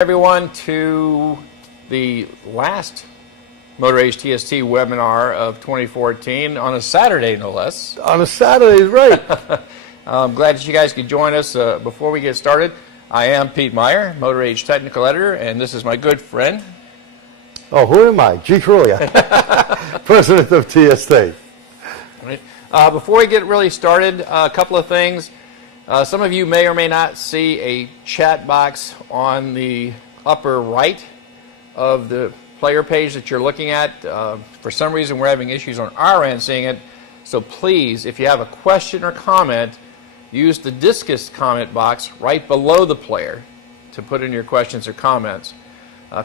Everyone to the last Motor Age TST webinar of 2014 on a Saturday, no less. On a Saturday, right. I'm glad that you guys could join us. Before we get started, I am Pete Meier, Motor Age Technical Editor, and this is my good friend. Oh, who am I? G. Truglia, President of TST. Right. Before we get really started, a couple of things. Some of you may or may not see a chat box on the upper right of the player page that you're looking at. For some reason, we're having issues on our end seeing it. So please, if you have a question or comment, use the discus comment box right below the player to put in your questions or comments.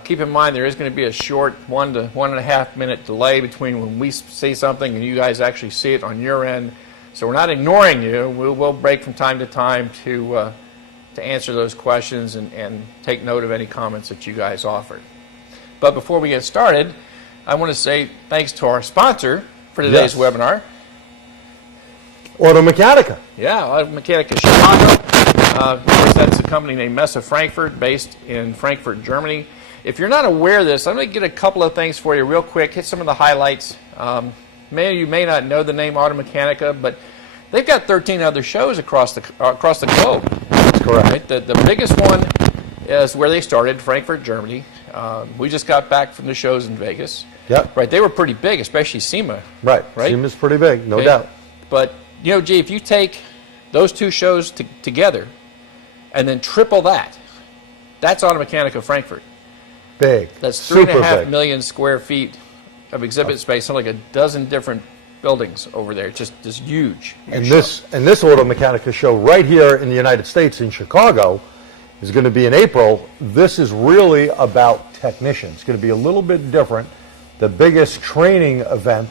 Keep in mind there is going to be a short 1 to 1.5 minute delay between when we say something and you guys actually see it on your end. So we're not ignoring you. We'll break from time to time to answer those questions and take note of any comments that you guys offered. But before we get started, I want to say thanks to our sponsor for today's webinar. Automechanica. Yeah, Automechanica Chicago. Of course, that's a company named Messe Frankfurt, based in Frankfurt, Germany. If you're not aware of this, I'm going to get a couple of things for you real quick, hit some of the highlights. Many of you may not know the name Automechanica, but they've got 13 other shows across the globe. That's correct. Right? The biggest one is where they started, Frankfurt, Germany. We just got back from the shows in Vegas. Yep. Right, they were pretty big, especially SEMA. Right. SEMA's pretty big, no doubt. But, you know, gee, if you take those two shows together and then triple that, that's Automechanica Frankfurt. Big. That's 3.5 million square feet of exhibit space, something like a dozen different buildings over there. Just huge. And this Automechanica show right here in the United States in Chicago is going to be in April. This is really about technicians. It's going to be a little bit different. The biggest training event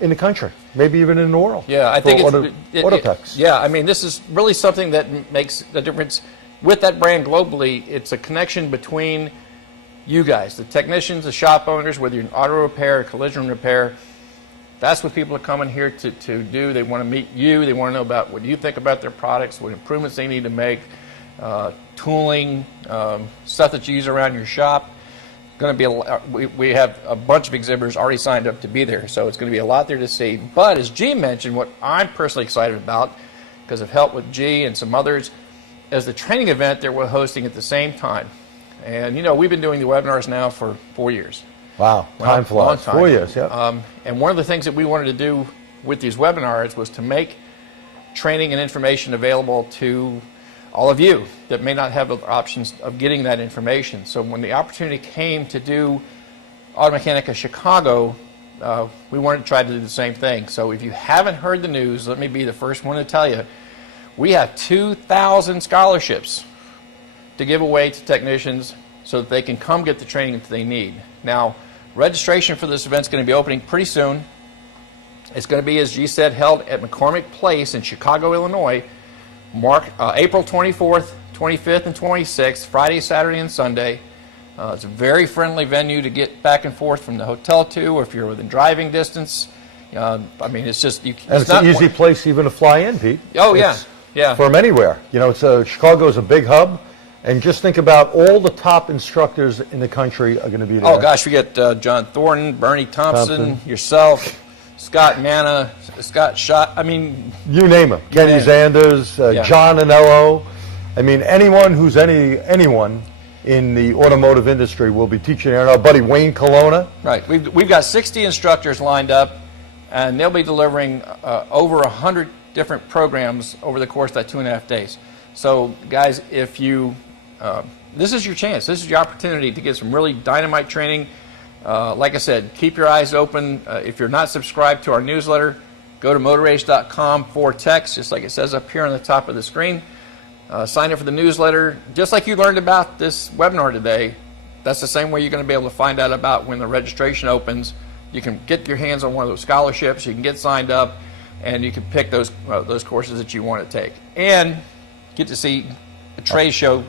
in the country, maybe even in the world. Yeah, I think Autotechs. Yeah, I mean, this is really something that makes the difference with that brand globally. It's a connection between you guys, the technicians, the shop owners, whether you're in auto repair or collision repair. That's what people are coming here to do. They want to meet you. They want to know about what you think about their products, what improvements they need to make, tooling, stuff that you use around your shop. Going to be we have a bunch of exhibitors already signed up to be there, so it's going to be a lot there to see. But as G mentioned, what I'm personally excited about, because I've helped with G and some others, is the training event that we're hosting at the same time. And, you know, we've been doing the webinars now for 4 years. Wow, time flies. 4 years, yeah. And one of the things that we wanted to do with these webinars was to make training and information available to all of you that may not have other options of getting that information. So when the opportunity came to do Automechanica Chicago, we wanted to try to do the same thing. So if you haven't heard the news, let me be the first one to tell you, we have 2,000 scholarships to give away to technicians so that they can come get the training that they need. Now, registration for this event is going to be opening pretty soon. It's going to be, as G said, held at McCormick Place in Chicago, Illinois, April 24th, 25th, and 26th, Friday, Saturday, and Sunday. It's a very friendly venue to get back and forth from the hotel to, or if you're within driving distance. I mean, it's just... it's an easy place even to fly in, Pete. Oh, yeah. Yeah. From anywhere. You know, Chicago is a big hub. And just think about all the top instructors in the country are going to be there. Oh, gosh, we get John Thornton, Bernie Thompson, yourself, Scott Manna, Scott Schott. I mean... You name them. Kenny Zanders, John Anello. I mean, anyone who's anyone in the automotive industry will be teaching there. Our buddy Wayne Colonna. Right. We've got 60 instructors lined up, and they'll be delivering over 100 different programs over the course of that 2.5 days. So, guys, if you... this is your chance. This is your opportunity to get some really dynamite training. Like I said, keep your eyes open. If you're not subscribed to our newsletter, go to motorage.com/text, just like it says up here on the top of the screen. Sign up for the newsletter. Just like you learned about this webinar today, that's the same way you're going to be able to find out about when the registration opens. You can get your hands on one of those scholarships. You can get signed up, and you can pick those courses that you want to take. And get to see a trade show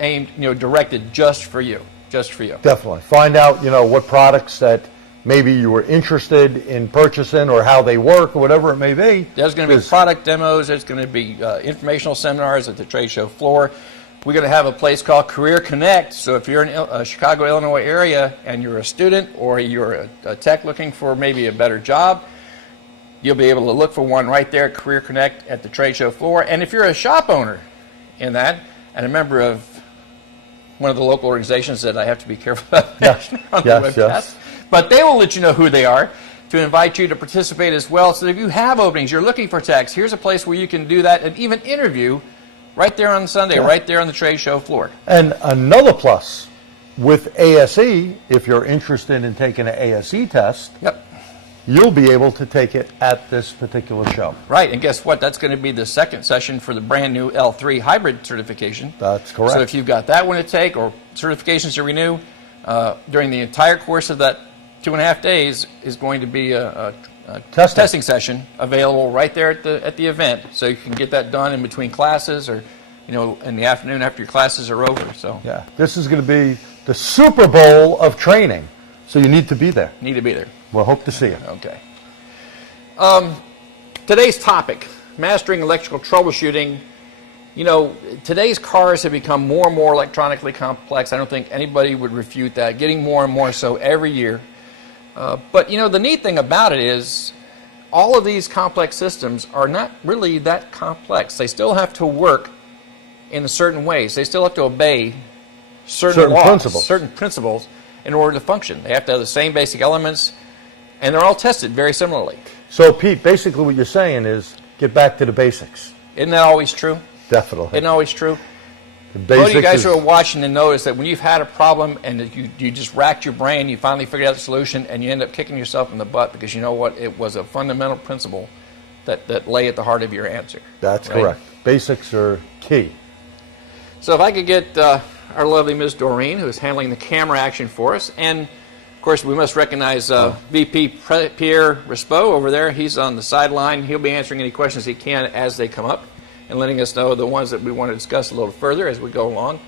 aimed, directed just for you. Definitely. Find out, what products that maybe you were interested in purchasing or how they work or whatever it may be. There's going to be product demos. There's going to be informational seminars at the trade show floor. We're going to have a place called Career Connect. So if you're in the Chicago, Illinois area and you're a student or you're a tech looking for maybe a better job, you'll be able to look for one right there at Career Connect at the trade show floor. And if you're a shop owner in that and a member of one of the local organizations that I have to be careful about on the webcast, but they will let you know who they are to invite you to participate as well. So if you have openings, you're looking for techs, here's a place where you can do that and even interview right there on Sunday, right there on the trade show floor. And another plus with ASE, if you're interested in taking an ASE test, you'll be able to take it at this particular show. Right, and guess what? That's going to be the second session for the brand new L3 hybrid certification. That's correct. So if you've got that one to take or certifications to renew, during the entire course of that 2.5 days is going to be a testing session available right there at the event, so you can get that done in between classes or in the afternoon after your classes are over. So yeah, this is going to be the Super Bowl of training, so you need to be there. Need to be there. We'll hope to see you. Okay. Today's topic: mastering electrical troubleshooting. Today's cars have become more and more electronically complex. I don't think anybody would refute that. Getting more and more so every year. But the neat thing about it is all of these complex systems are not really that complex. They still have to work in certain ways. They still have to obey certain laws, certain principles in order to function. They have to have the same basic elements, and they're all tested very similarly. So, Pete, basically what you're saying is get back to the basics. Isn't that always true? Definitely. Isn't always true? Most of you guys who are watching and notice that when you've had a problem and you just racked your brain, you finally figured out the solution, and you end up kicking yourself in the butt because you know what? It was a fundamental principle that lay at the heart of your answer. That's correct. Basics are key. So if I could get our lovely Ms. Doreen, who is handling the camera action for us, and of course we must recognize VP Pierre Rispeau over there. He's on the sideline. He'll be answering any questions he can as they come up, and letting us know the ones that we want to discuss a little further as we go along.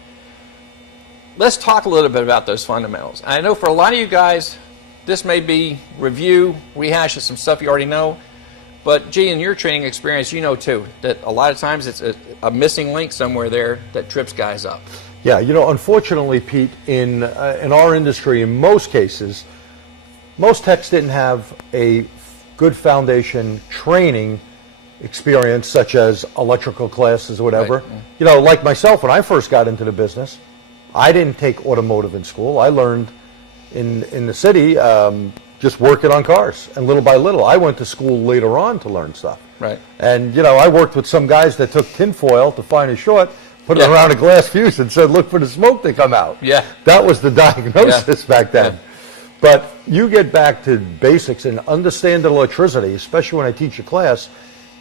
Let's talk a little bit about those fundamentals. I know for a lot of you guys, this may be review, rehash of some stuff you already know, but gee, in your training experience, you know too, that a lot of times it's a missing link somewhere there that trips guys up. Yeah, unfortunately, Pete, in our industry, in most cases, most techs didn't have a good foundation training experience, such as electrical classes or whatever. Right. Like myself, when I first got into the business, I didn't take automotive in school. I learned in the city just working on cars, and little by little. I went to school later on to learn stuff. Right. And, I worked with some guys that took tinfoil to find a short, put it around a glass fuse and said, look for the smoke to come out. Yeah. That was the diagnosis back then. Yeah. But you get back to basics and understand electricity, especially when I teach a class.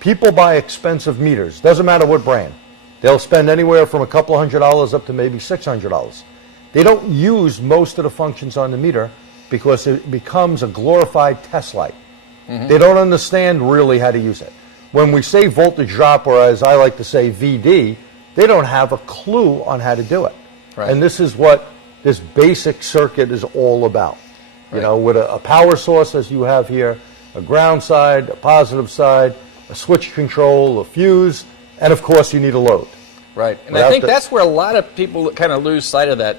People buy expensive meters. Doesn't matter what brand. They'll spend anywhere from a couple $100 up to maybe $600. They don't use most of the functions on the meter because it becomes a glorified test light. They don't understand really how to use it. When we say voltage drop, or as I like to say VD, they don't have a clue on how to do it. Right. And this is what this basic circuit is all about. Right. With a power source as you have here, a ground side, a positive side, a switch control, a fuse, and of course you need a load. Right, and I think that's where a lot of people kind of lose sight of that.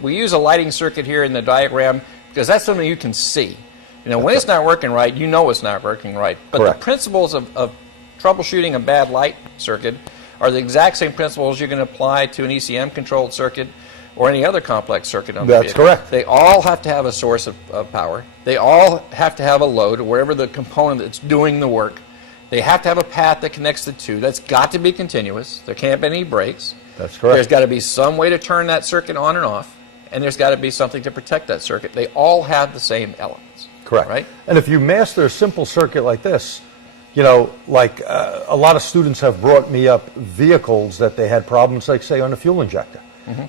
We use a lighting circuit here in the diagram because that's something you can see. When it's not working right, you know it's not working right. But Correct. The principles of troubleshooting a bad light circuit are the exact same principles you can apply to an ECM-controlled circuit or any other complex circuit on the vehicle. That's correct. They all have to have a source of power. They all have to have a load, or wherever the component that's doing the work. They have to have a path that connects the two. That's got to be continuous. There can't be any breaks. That's correct. There's got to be some way to turn that circuit on and off, and there's got to be something to protect that circuit. They all have the same elements. Correct. Right? And if you master a simple circuit like this, a lot of students have brought me up vehicles that they had problems, like say on the fuel injector.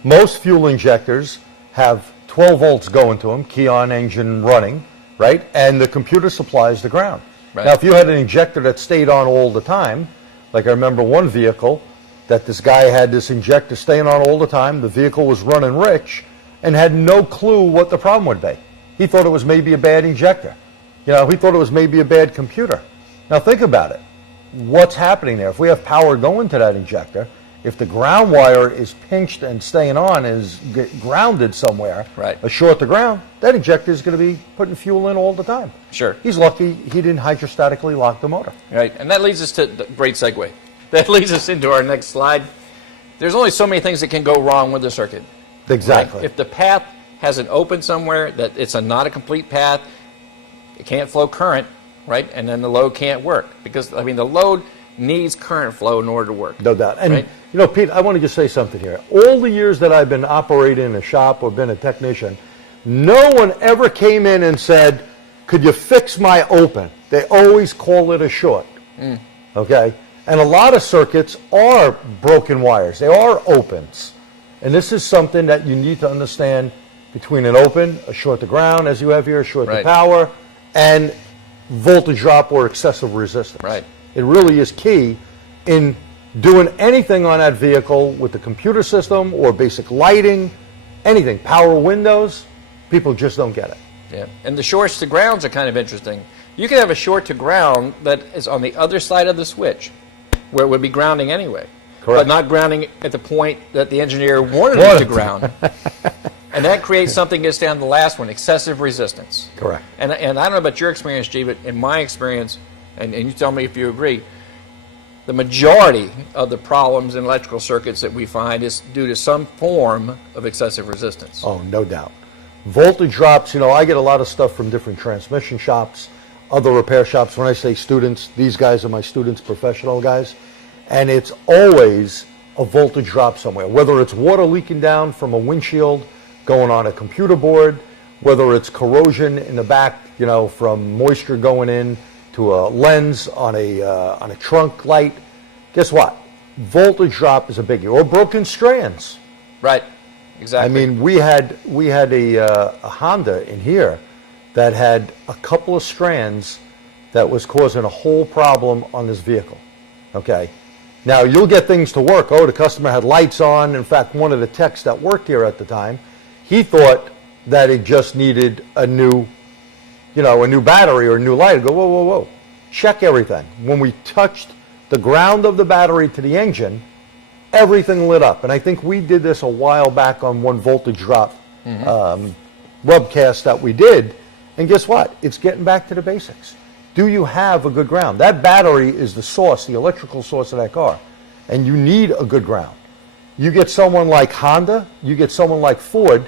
Most fuel injectors have 12 volts going to them, key on, engine running, right? And the computer supplies the ground. Right. Now, if you had an injector that stayed on all the time, like I remember one vehicle that this guy had this injector staying on all the time, the vehicle was running rich and had no clue what the problem would be. He thought it was maybe a bad injector. He thought it was maybe a bad computer. Now think about it. What's happening there? If we have power going to that injector If the ground wire is pinched and staying on, is grounded somewhere, Right. a short to ground, that injector is going to be putting fuel in all the time. Sure. He's lucky he didn't hydrostatically lock the motor. Right, and that leads us to the great segue. That leads us into our next slide. There's only so many things that can go wrong with the circuit. Exactly. Right? If the path has an open somewhere, that it's not a complete path, it can't flow current, right? And then the load can't work because, I mean, the load needs current flow in order to work. No doubt. And, right? you know, Pete, I want to just say something here. All the years that I've been operating in a shop or been a technician, no one ever came in and said, could you fix my open? They always call it a short. Okay? And a lot of circuits are broken wires. They are opens. And this is something that you need to understand between an open, a short to ground, as you have here, a short to Right. power, and voltage drop or excessive resistance. Right. It really is key in doing anything on that vehicle with the computer system or basic lighting, anything, power windows. People just don't get it. Yeah, and the shorts to grounds are kind of interesting. You can have a short to ground that is on the other side of the switch, where it would be grounding anyway. Correct. But not grounding at the point that the engineer wanted it to ground. And that creates something that gets down to the last one, excessive resistance. Correct. And I don't know about your experience, G, but in my experience, and you tell me if you agree, the majority of the problems in electrical circuits that we find is due to some form of excessive resistance. Oh, no doubt. Voltage drops, you know, I get a lot of stuff from different transmission shops, other repair shops. When I say students, these guys are my students, professional guys. And it's always a voltage drop somewhere, whether it's water leaking down from a windshield going on a computer board, whether it's corrosion in the back, you know, from moisture going in to a lens on a trunk light. Guess what? Voltage drop is a biggie. Or broken strands. Right, exactly. I mean, we had a Honda in here that had a couple of strands that was causing a whole problem on this vehicle. Okay. Now, you'll get things to work. Oh, the customer had lights on. In fact, one of the techs that worked here at the time, he thought that it just needed a new battery or a new light. I go, whoa, whoa, whoa. Check everything. When we touched the ground of the battery to the engine, everything lit up. And I think we did this a while back on one voltage drop webcast that we did. And guess what? It's getting back to the basics. Do you have a good ground? That battery is the source, the electrical source of that car. And you need a good ground. You get someone like Honda, you get someone like Ford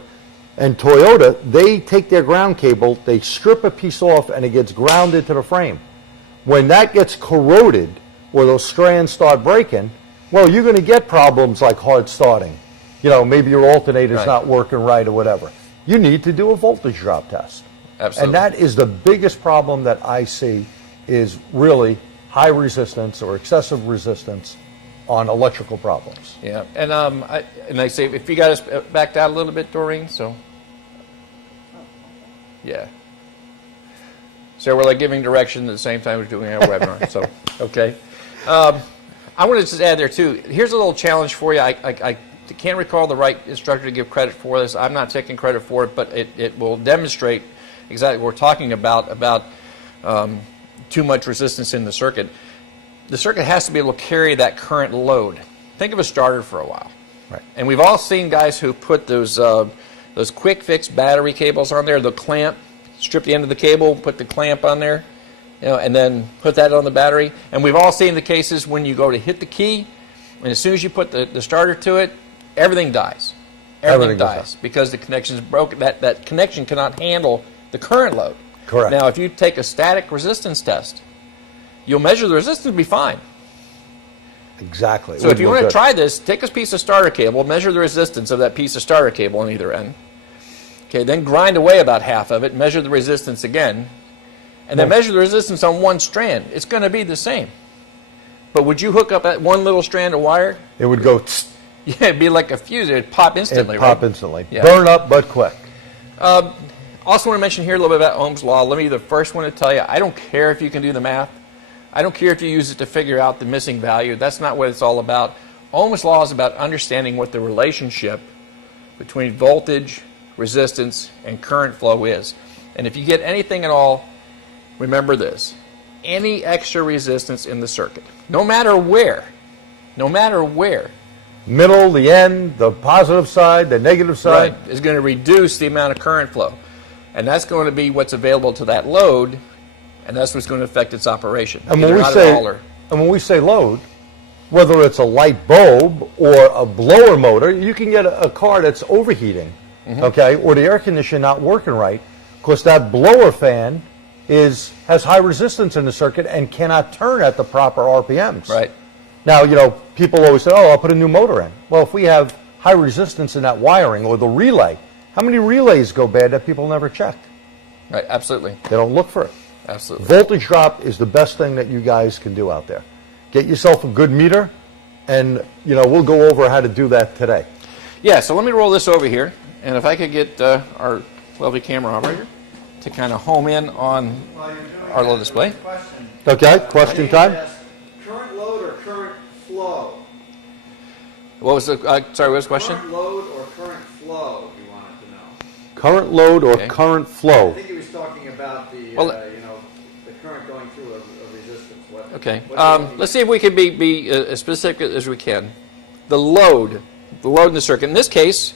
and Toyota, they take their ground cable, they strip a piece off, and it gets grounded to the frame. When that gets corroded or those strands start breaking, well, you're going to get problems like hard starting. You know, maybe your alternator's not working right or whatever. You need to do a voltage drop test. Absolutely. And that is the biggest problem that I see is really high resistance or excessive resistance on electrical problems. Yeah, and I say, if you got us backed out a little bit, Doreen, so. Yeah. So we're like giving direction at the same time we're doing our webinar, so, okay. I want to just add there too, here's a little challenge for you. I can't recall the right instructor to give credit for this. I'm not taking credit for it, but it will demonstrate exactly what we're talking about too much resistance in the circuit. The circuit has to be able to carry that current load. Think of a starter for a while. Right. And we've all seen guys who put those quick fix battery cables on there, the clamp, strip the end of the cable, put the clamp on there, you know, and then put that on the battery. And we've all seen the cases when you go to hit the key, and as soon as you put the starter to it, everything dies. Everything dies because the connection is broken. That connection cannot handle the current load. Correct. Now, if you take a static resistance test, you'll measure the resistance and be fine. Exactly. So if you want to try this, take a piece of starter cable, measure the resistance of that piece of starter cable on either end. Okay, then grind away about half of it, measure the resistance again, and then measure the resistance on one strand. It's going to be the same. But would you hook up that one little strand of wire? It would go tss. Yeah, it'd be like a fuse. It'd pop instantly, It'd pop right? instantly. Yeah. Burn up, but quick. Also want to mention here a little bit about Ohm's Law. Let me be the first one to tell you, I don't care if you can do the math. I don't care if you use it to figure out the missing value. That's not what it's all about. Ohm's Law is about understanding what the relationship between voltage, resistance, and current flow is. And if you get anything at all, remember this. Any extra resistance in the circuit, no matter where, middle, the end, the positive side, the negative side. Right, is going to reduce the amount of current flow. And that's going to be what's available to that load, and that's what's going to affect its operation. And Either when we not at say, all or- and when we say load, whether it's a light bulb or a blower motor, you can get a car that's overheating, okay, or the air conditioner not working right, because that blower fan has high resistance in the circuit and cannot turn at the proper RPMs. Right. Now, you know, people always say, oh, I'll put a new motor in. Well, if we have high resistance in that wiring or the relay, how many relays go bad that people never check? Right, absolutely. They don't look for it. Absolutely. Voltage drop is the best thing that you guys can do out there. Get yourself a good meter, and, you know, we'll go over how to do that today. Yeah, so let me roll this over here, and if I could get our lovely camera operator to kind of home in on our little display. Okay, question time? Current load or current flow? What was the, sorry, what was the question? Current load or current flow, you wanted to know. Current load or Okay. current I flow? think he was talking about the, Well, you know, the current going through a resistance. What, Okay, what are you looking let's at? see if we can be as specific as we can. The load in the circuit, in this case,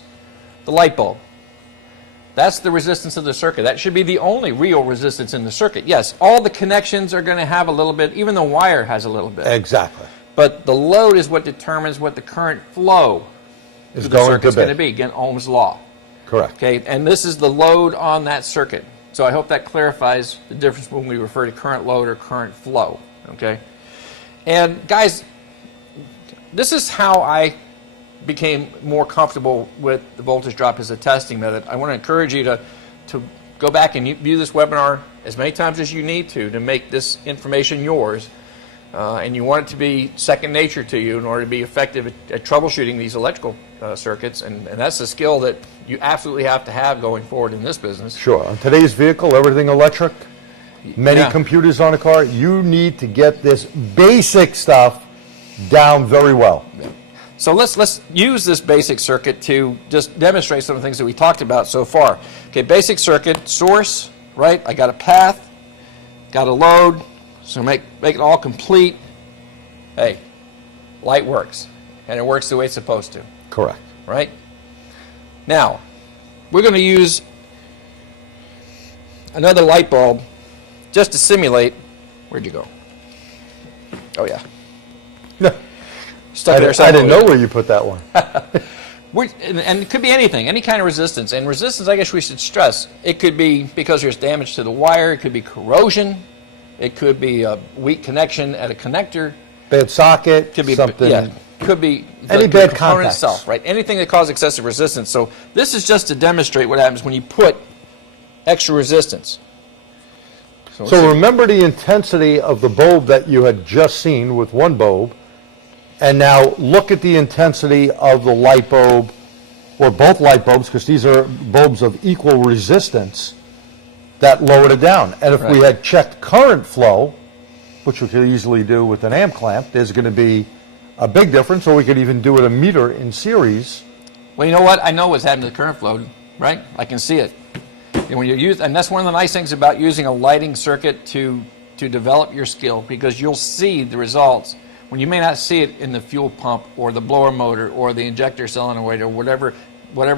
the light bulb. That's the resistance of the circuit. That should be the only real resistance in the circuit. Yes, all the connections are going to have a little bit, even the wire has a little bit. Exactly. But the load is what determines what the current flow Is to the going circuit is to going to be. be. Again, Ohm's Law. Correct. Okay, and this is the load on that circuit. So I hope that clarifies the difference when we refer to current load or current flow. Okay, and guys, this is how I became more comfortable with the voltage drop as a testing method. I want to encourage you to go back and view this webinar as many times as you need to make this information yours. And you want it to be second nature to you in order to be effective at troubleshooting these electrical circuits. And that's a skill that you absolutely have to have going forward in this business. Sure. On today's vehicle, everything electric, many Yeah. computers on a car, you need to get this basic stuff down very well. So let's use this basic circuit to just demonstrate some of the things that we talked about so far. Okay, basic circuit, source, right? I got a path, got a load, so make it all complete. Hey, light works, and it works the way it's supposed to, Correct. right? Now, we're going to use another light bulb just to simulate. Where'd you go? Oh yeah, stuck there I somewhere. didn't know where you put that one. And it could be anything, any kind of resistance. And resistance, I guess we should stress, it could be because there's damage to the wire, it could be corrosion, it could be a weak connection at a connector, Bad socket, could be something. yeah, could be Any the bad component contacts. itself, right? Anything that causes excessive resistance. So this is just to demonstrate what happens when you put extra resistance. let's see. So remember the intensity of the bulb that you had just seen with one bulb, and now look at the intensity of the light bulb, or both light bulbs, because these are bulbs of equal resistance, that lowered it down. And if we Right. had checked current flow, which we could easily do with an amp clamp, there's going to be a big difference, or we could even do it a meter in series. Well, you know what? I know what's happening to the current flow, right? I can see it. And when you use, and that's one of the nice things about using a lighting circuit to develop your skill, because you'll see the results when you may not see it in the fuel pump or the blower motor or the injector solenoid or whatever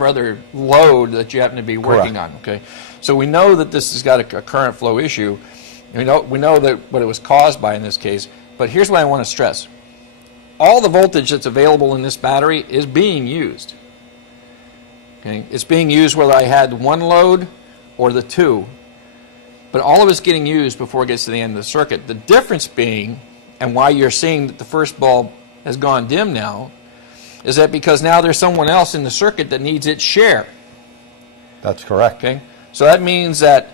other load that you happen to be working Correct. on. Okay, so we know that this has got a current flow issue. We know that what it was caused by in this case. But here's what I want to stress: all the voltage that's available in this battery is being used. Okay, it's being used whether I had one load or the two, but all of it's getting used before it gets to the end of the circuit. The difference being, and why you're seeing that the first bulb has gone dim now, is that because now there's someone else in the circuit that needs its share. That's correct. Okay, so that means that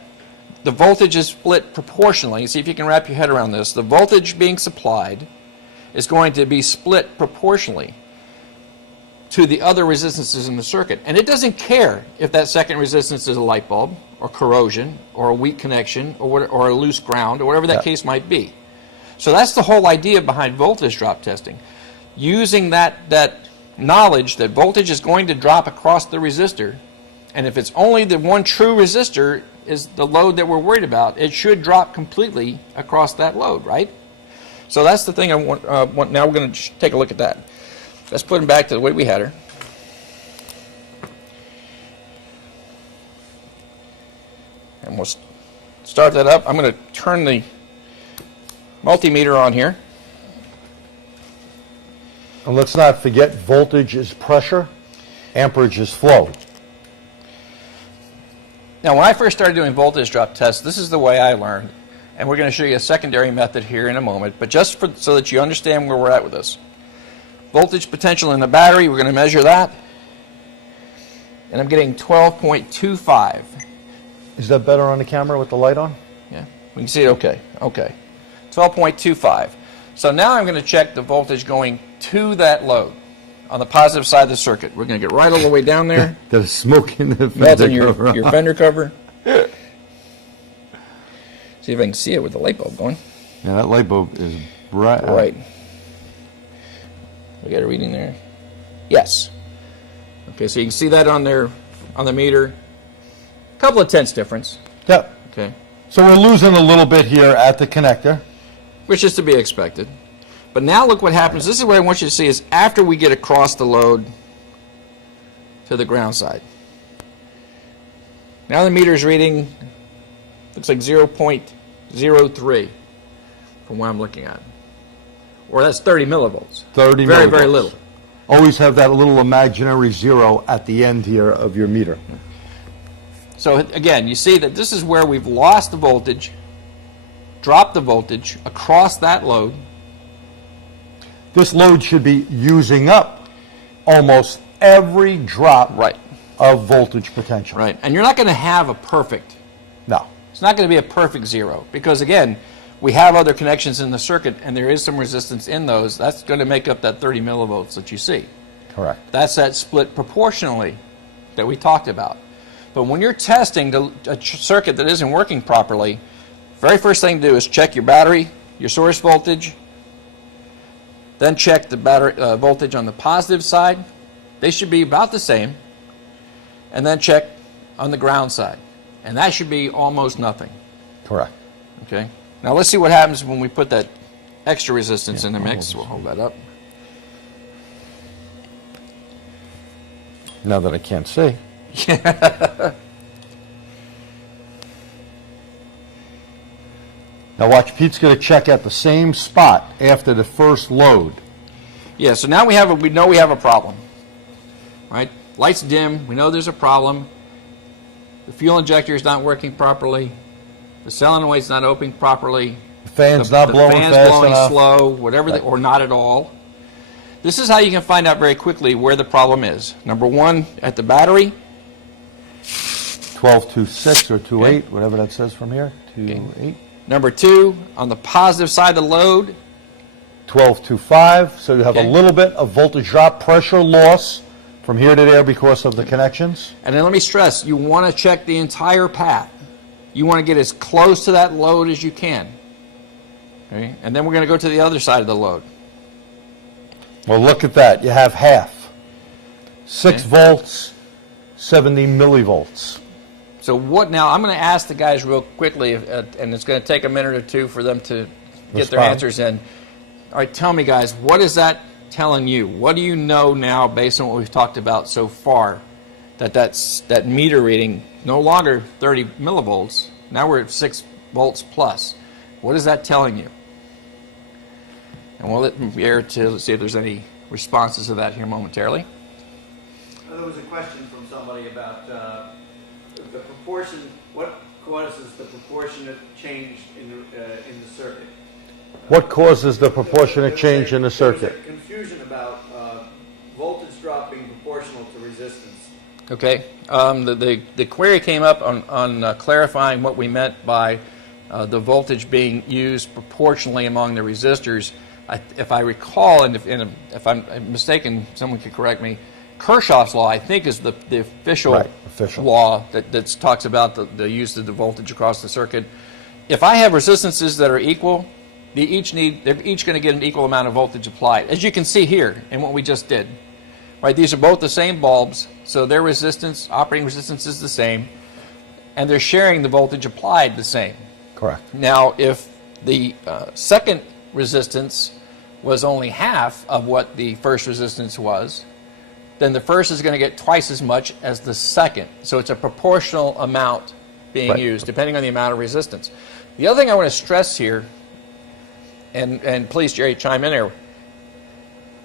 the voltage is split proportionally. See if you can wrap your head around this. The voltage being supplied is going to be split proportionally to the other resistances in the circuit. And it doesn't care if that second resistance is a light bulb, or corrosion, or a weak connection, or a loose ground, or whatever that Yeah. case might be. So that's the whole idea behind voltage drop testing. Using that knowledge that voltage is going to drop across the resistor, and if it's only the one true resistor is the load that we're worried about, it should drop completely across that load, right? So that's the thing I want. Now we're going to take a look at that. let's put them back to the way we had her. And we'll start that up. I'm going to turn the multimeter on here. And let's not forget, voltage is pressure, amperage is flow. Now, when I first started doing voltage drop tests, this is the way I learned. And we're going to show you a secondary method here in a moment, but just so that you understand where we're at with this. Voltage potential in the battery, we're going to measure that. And I'm getting 12.25. Is that better on the camera with the light on? Yeah, we can see it okay. Okay. 12.25. So now I'm going to check the voltage going to that load on the positive side of the circuit. We're going to get right all the way down there. There's smoke in the That's in fender cover. your fender cover. See if I can see it with the light bulb going. Yeah, that light bulb is bright. Right. We got a reading there? Yes. Okay, so you can see that on there on the meter. A couple of tenths difference. Yep. Okay. So we're losing a little bit here at the connector. Which is to be expected. But now look what happens. This is what I want you to see is after we get across the load to the ground side. Now the meter is reading, looks like 0.03 from what I'm looking at. Or that's 30 millivolts. 30 Very, millivolts. very little. Always have that little imaginary zero at the end here of your meter. So again, you see that this is where we've lost the voltage, dropped the voltage across that load. This load should be using up almost every drop Right. of voltage potential. Right. And you're not going to have a perfect, No. it's not going to be a perfect zero because again, we have other connections in the circuit and there is some resistance in those. That's going to make up that 30 millivolts that you see. Correct. That's that split proportionally that we talked about. But when you're testing a circuit that isn't working properly, very first thing to do is check your battery, your source voltage, then check the battery voltage on the positive side. They should be about the same. And then check on the ground side. And that should be almost nothing. Correct. Okay? Now let's see what happens when we put that extra resistance in the mix. We'll hold that up. Now that I can't see. Now watch, Pete's going to check at the same spot after the first load. Yeah, so now we know we have a problem. Right? Light's dim, we know there's a problem. The fuel injector is not working properly. The solenoid's not opening properly. The fan's not blowing fan's fast blowing enough. slow, whatever, or not at all. This is how you can find out very quickly where the problem is. Number one, at the battery. 12.26 or 2.8, whatever that says from here. 2.8. Number two, on the positive side of the load. 12.25, so you have Okay. a little bit of voltage drop, pressure loss from here to there because of the connections. And then let me stress, you want to check the entire path. You want to get as close to that load as you can. Okay? And then we're going to go to the other side of the load. Well, look at that. You have half. 6 Okay. volts, 70 millivolts. So what now? I'm going to ask the guys real quickly, and it's going to take a minute or two for them to get their Respond. answers in. All right, tell me, guys, what is that telling you? What do you know now, based on what we've talked about so far, that meter reading no longer 30 millivolts? Now we're at 6 volts plus. What is that telling you? And we'll let Meier to see if there's any responses to that here momentarily. There was a question from somebody about the proportion. What causes the proportionate change in the circuit? What causes the proportionate change in the There circuit? was a confusion about voltage drop being proportional to resistance. Okay. The query came up on clarifying what we meant by the voltage being used proportionally among the resistors. If I recall, and if I'm mistaken, someone could correct me, Kirchhoffs Law, I think, is the official, Right, official law that talks about the use of the voltage across the circuit. If I have resistances that are equal, they're each going to get an equal amount of voltage applied, as you can see here in what we just did. Right, these are both the same bulbs, so their resistance, operating resistance, is the same, and they're sharing the voltage applied the same. Correct. Now, if the second resistance was only half of what the first resistance was, then the first is going to get twice as much as the second. So it's a proportional amount being used, depending on the amount of resistance. The other thing I want to stress here, and please, Jerry, chime in there,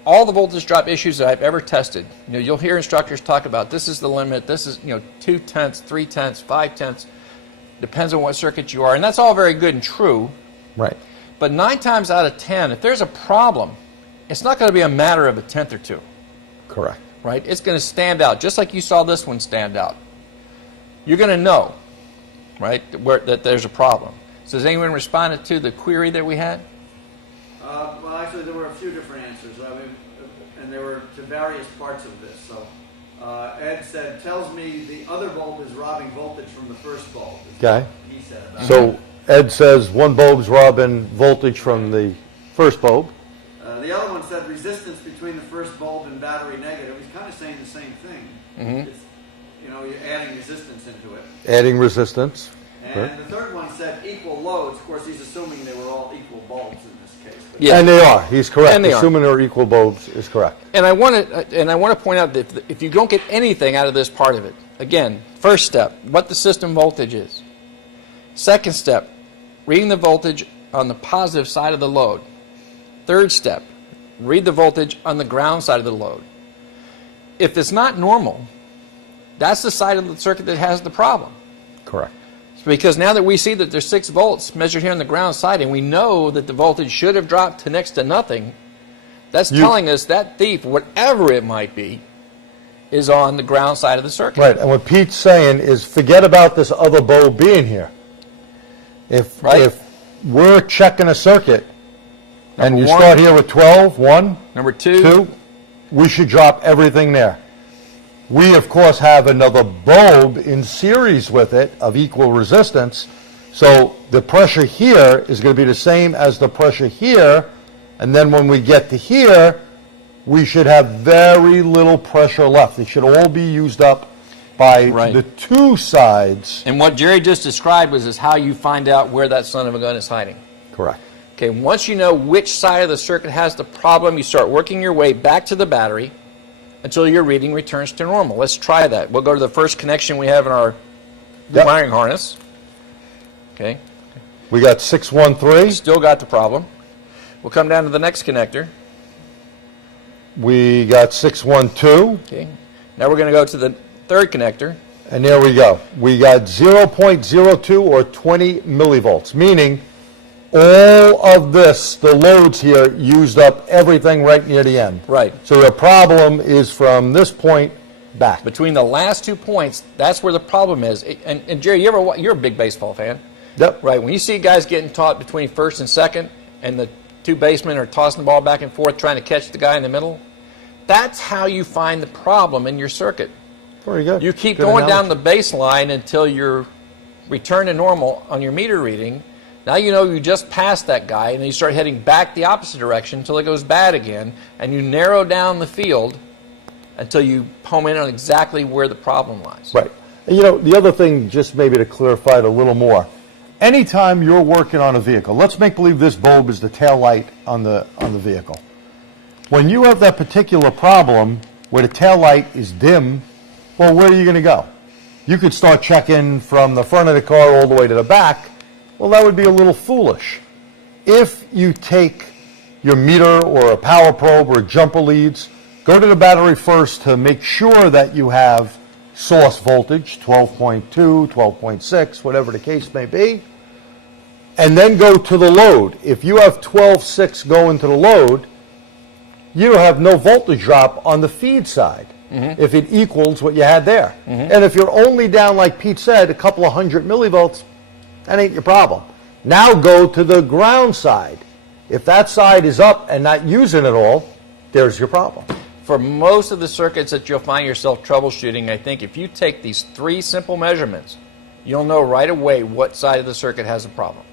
all the voltage drop issues that I've ever tested, you'll hear instructors talk about this is the limit, this is 2 tenths, 3 tenths, 5 tenths, depends on what circuit you are, and that's all very good and true. Right. But 9 times out of 10, if there's a problem, it's not going to be a matter of a tenth or two. Correct. Right? It's going to stand out, just like you saw this one stand out. You're going to know, right, that there's a problem. So has anyone responded to the query that we had? Well, actually, there were a few different answers. I mean, and there were to various parts of this. So Ed said, tells me the other bulb is robbing voltage from the first bulb. Okay. He said about it. So Ed says one bulb's robbing voltage from the first bulb. The other one said resistance between the first bulb and battery negative. He's kind of saying the same thing. It's, you're adding resistance into it. Adding resistance. And the third one said equal loads. Of course, he's assuming they were all equal bulbs in this case. But Yeah. And they are. He's correct. And they are. Assuming they're equal bulbs is correct. And I want to point out that if you don't get anything out of this part of it, again, first step, what the system voltage is. Second step, reading the voltage on the positive side of the load. Third step, read the voltage on the ground side of the load. If it's not normal, that's the side of the circuit that has the problem. Correct. Because now that we see that there's 6 volts measured here on the ground side, and we know that the voltage should have dropped to next to nothing, that's telling us that thief, whatever it might be, is on the ground side of the circuit. Right. And what Pete's saying is forget about this other bulb being here. If we're checking a circuit and you one. start here with 12, 1, Number 2, 2, we should drop everything there. We, of course, have another bulb in series with it of equal resistance, so the pressure here is going to be the same as the pressure here, and then when we get to here, we should have very little pressure left. It should all be used up by the two sides. And what Jerry just described is how you find out where that son of a gun is hiding. Correct. Okay, once you know which side of the circuit has the problem, you start working your way back to the battery until your reading returns to normal. Let's try that. We'll go to the first connection we have in our wiring harness. Okay. We got 613. Still got the problem. We'll come down to the next connector. We got 612. Okay. Now we're going to go to the third connector. And there we go. We got 0.02 or 20 millivolts, meaning all of this, the loads here, used up everything right near the end. Right. So the problem is from this point back. Between the last 2 points, that's where the problem is. And Jerry, you're a big baseball fan. Yep. Right. When you see guys getting taught between first and second, and the 2 basemen are tossing the ball back and forth trying to catch the guy in the middle, that's how you find the problem in your circuit. Very good. You keep Good going analogy. down the baseline until you're returned to normal on your meter reading. Now you know you just passed that guy, and then you start heading back the opposite direction until it goes bad again, and you narrow down the field until you home in on exactly where the problem lies. Right. And the other thing, just maybe to clarify it a little more, anytime you're working on a vehicle, let's make believe this bulb is the tail light on the vehicle. When you have that particular problem where the tail light is dim, well, where are you going to go? You could start checking from the front of the car all the way to the back. Well, that would be a little foolish. If you take your meter or a power probe or jumper leads, go to the battery first to make sure that you have source voltage, 12.2, 12.6, whatever the case may be, and then go to the load. If you have 12.6 going to the load, you have no voltage drop on the feed side if it equals what you had there. And if you're only down, like Pete said, a couple of 100 millivolts, that ain't your problem. Now go to the ground side. If that side is up and not using it all, there's your problem. For most of the circuits that you'll find yourself troubleshooting, I think if you take these 3 simple measurements, you'll know right away what side of the circuit has a problem.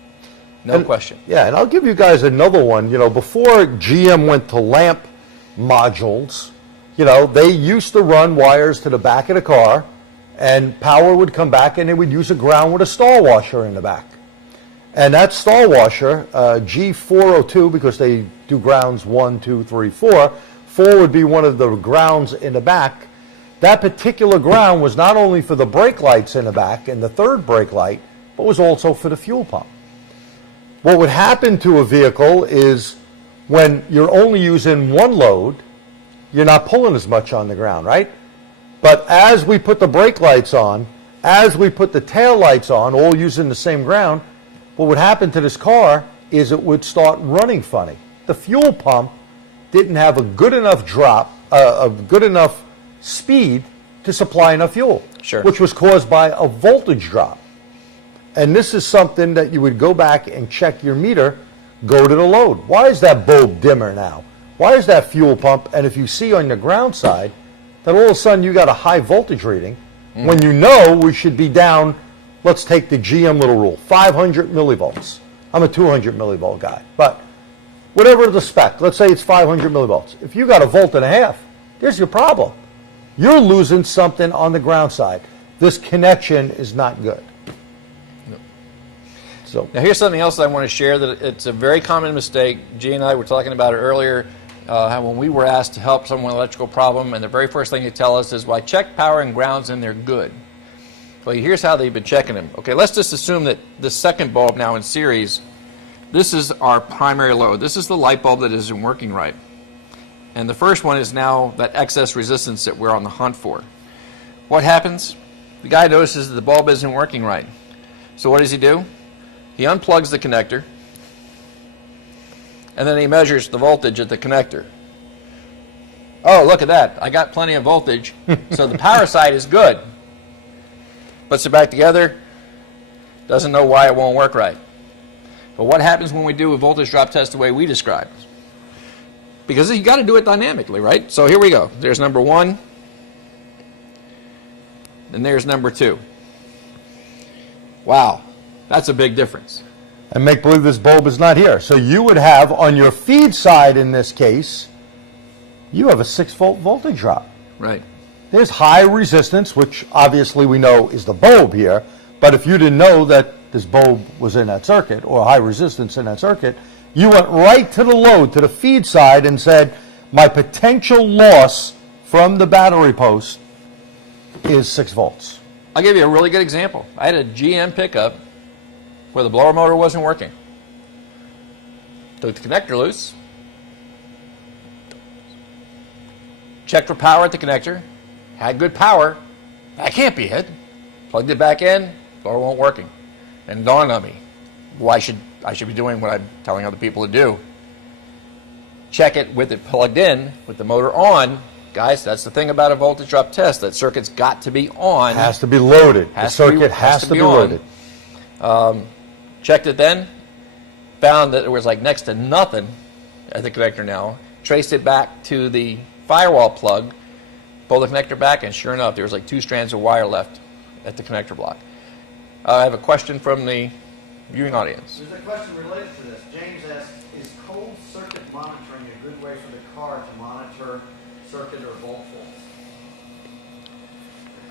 No question. Yeah, and I'll give you guys another one. Before GM went to lamp modules, they used to run wires to the back of the car, and power would come back, and they would use a ground with a stall washer in the back. And that stall washer, G402, because they do grounds 1, 2, 3, 4, 4 would be one of the grounds in the back. That particular ground was not only for the brake lights in the back and the third brake light, but was also for the fuel pump. What would happen to a vehicle is when you're only using one load, you're not pulling as much on the ground, right? But as we put the brake lights on, as we put the tail lights on, all using the same ground, what would happen to this car is it would start running funny. The fuel pump didn't have a good enough speed to supply enough fuel, Sure. which was caused by a voltage drop. And this is something that you would go back and check your meter, go to the load. Why is that bulb dimmer now? Why is that fuel pump? And if you see on the ground side that all of a sudden you got a high voltage reading, when you know we should be down, let's take the GM little rule, 500 millivolts. I'm a 200 millivolt guy, but whatever the spec, let's say it's 500 millivolts. If you got a volt and a half, there's your problem. You're losing something on the ground side. This connection is not good. So Now here's something else I want to share that it's a very common mistake. G and I were talking about it earlier, how when we were asked to help someone with an electrical problem, and the very first thing they tell us is, well, I checked power and grounds and they're good. Well, here's how they've been checking them. Okay, let's just assume that the second bulb now in series, this is our primary load. This is the light bulb that isn't working right. And the first one is now that excess resistance that we're on the hunt for. What happens? The guy notices that the bulb isn't working right. So what does he do? He unplugs the connector, and then he measures the voltage at the connector. Oh, look at that. I got plenty of voltage, so the power side is good. Puts it back together, doesn't know why it won't work right. But what happens when we do a voltage drop test the way we described? Because you got to do it dynamically, right? So here we go. There's number 1, and there's number 2. Wow. That's a big difference. and make believe this bulb is not here. So you would have on your feed side in this case, you have a 6-volt voltage drop. Right. There's high resistance, which obviously we know is the bulb here, but if you didn't know that this bulb was in that circuit or high resistance in that circuit, you went right to the load, to the feed side, and said, my potential loss from the battery post is 6 volts. I'll give you a really good example. I had a GM pickup where the blower motor wasn't working. Took the connector loose, checked for power at the connector, had good power. That can't be it. Plugged it back in, blower won't working. And it dawned on me, well, I should be doing what I'm telling other people to do. Check it with it plugged in, with the motor on. Guys, that's the thing about a voltage drop test. That circuit's got to be on. Has to be loaded. The circuit has to be loaded. Checked it then, found that it was like next to nothing at the connector now. Traced it back to the firewall plug, pulled the connector back, and sure enough, there was like 2 strands of wire left at the connector block. I have a question from the viewing audience. There's a question related to this. James asks, is cold circuit monitoring a good way for the car to monitor circuit or volt faults?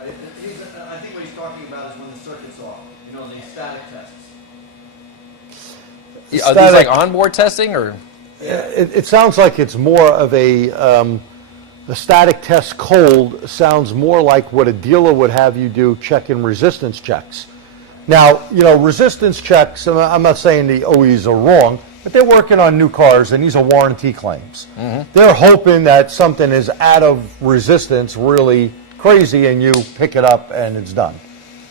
I think what he's talking about is when the circuit's off. You know, the static tests. Are these like onboard testing or? It sounds like it's more of the static test cold sounds more like what a dealer would have you do checking resistance checks. Now, you know, resistance checks, I'm not saying the OEs are wrong, but they're working on new cars and these are warranty claims. Mm-hmm. They're hoping that something is out of resistance really crazy and you pick it up and it's done.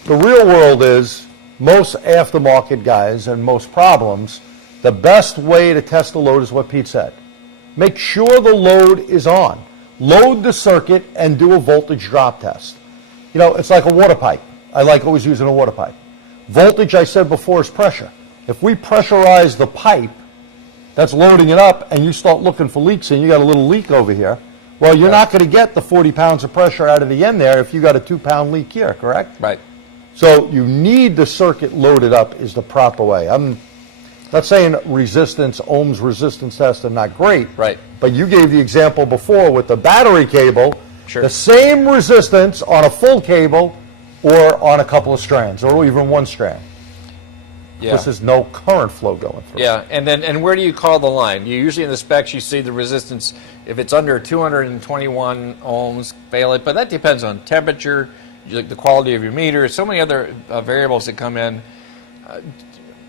The real world is most aftermarket guys and most problems, the best way to test the load is what Pete said. Make sure the load is on. Load the circuit and do a voltage drop test. You know, it's like a water pipe. I like always using a water pipe. Voltage, I said before, is pressure. If we pressurize the pipe that's loading it up and you start looking for leaks and you got a little leak over here, well, you're not going to get the 40 pounds of pressure out of the end there if you got a 2-pound leak here, correct? Right. So you need the circuit loaded up is the proper way. I'm not saying resistance, Ohms resistance tests are not great. Right. But you gave the example before with the battery cable, Sure. the same resistance on a full cable or on a couple of strands or even one strand. Yeah. because there's no current flow going through. Yeah, and where do you call the line? You usually in the specs you see the resistance. If it's under 221 ohms, fail it. But that depends on temperature, the quality of your meter, so many other variables that come in.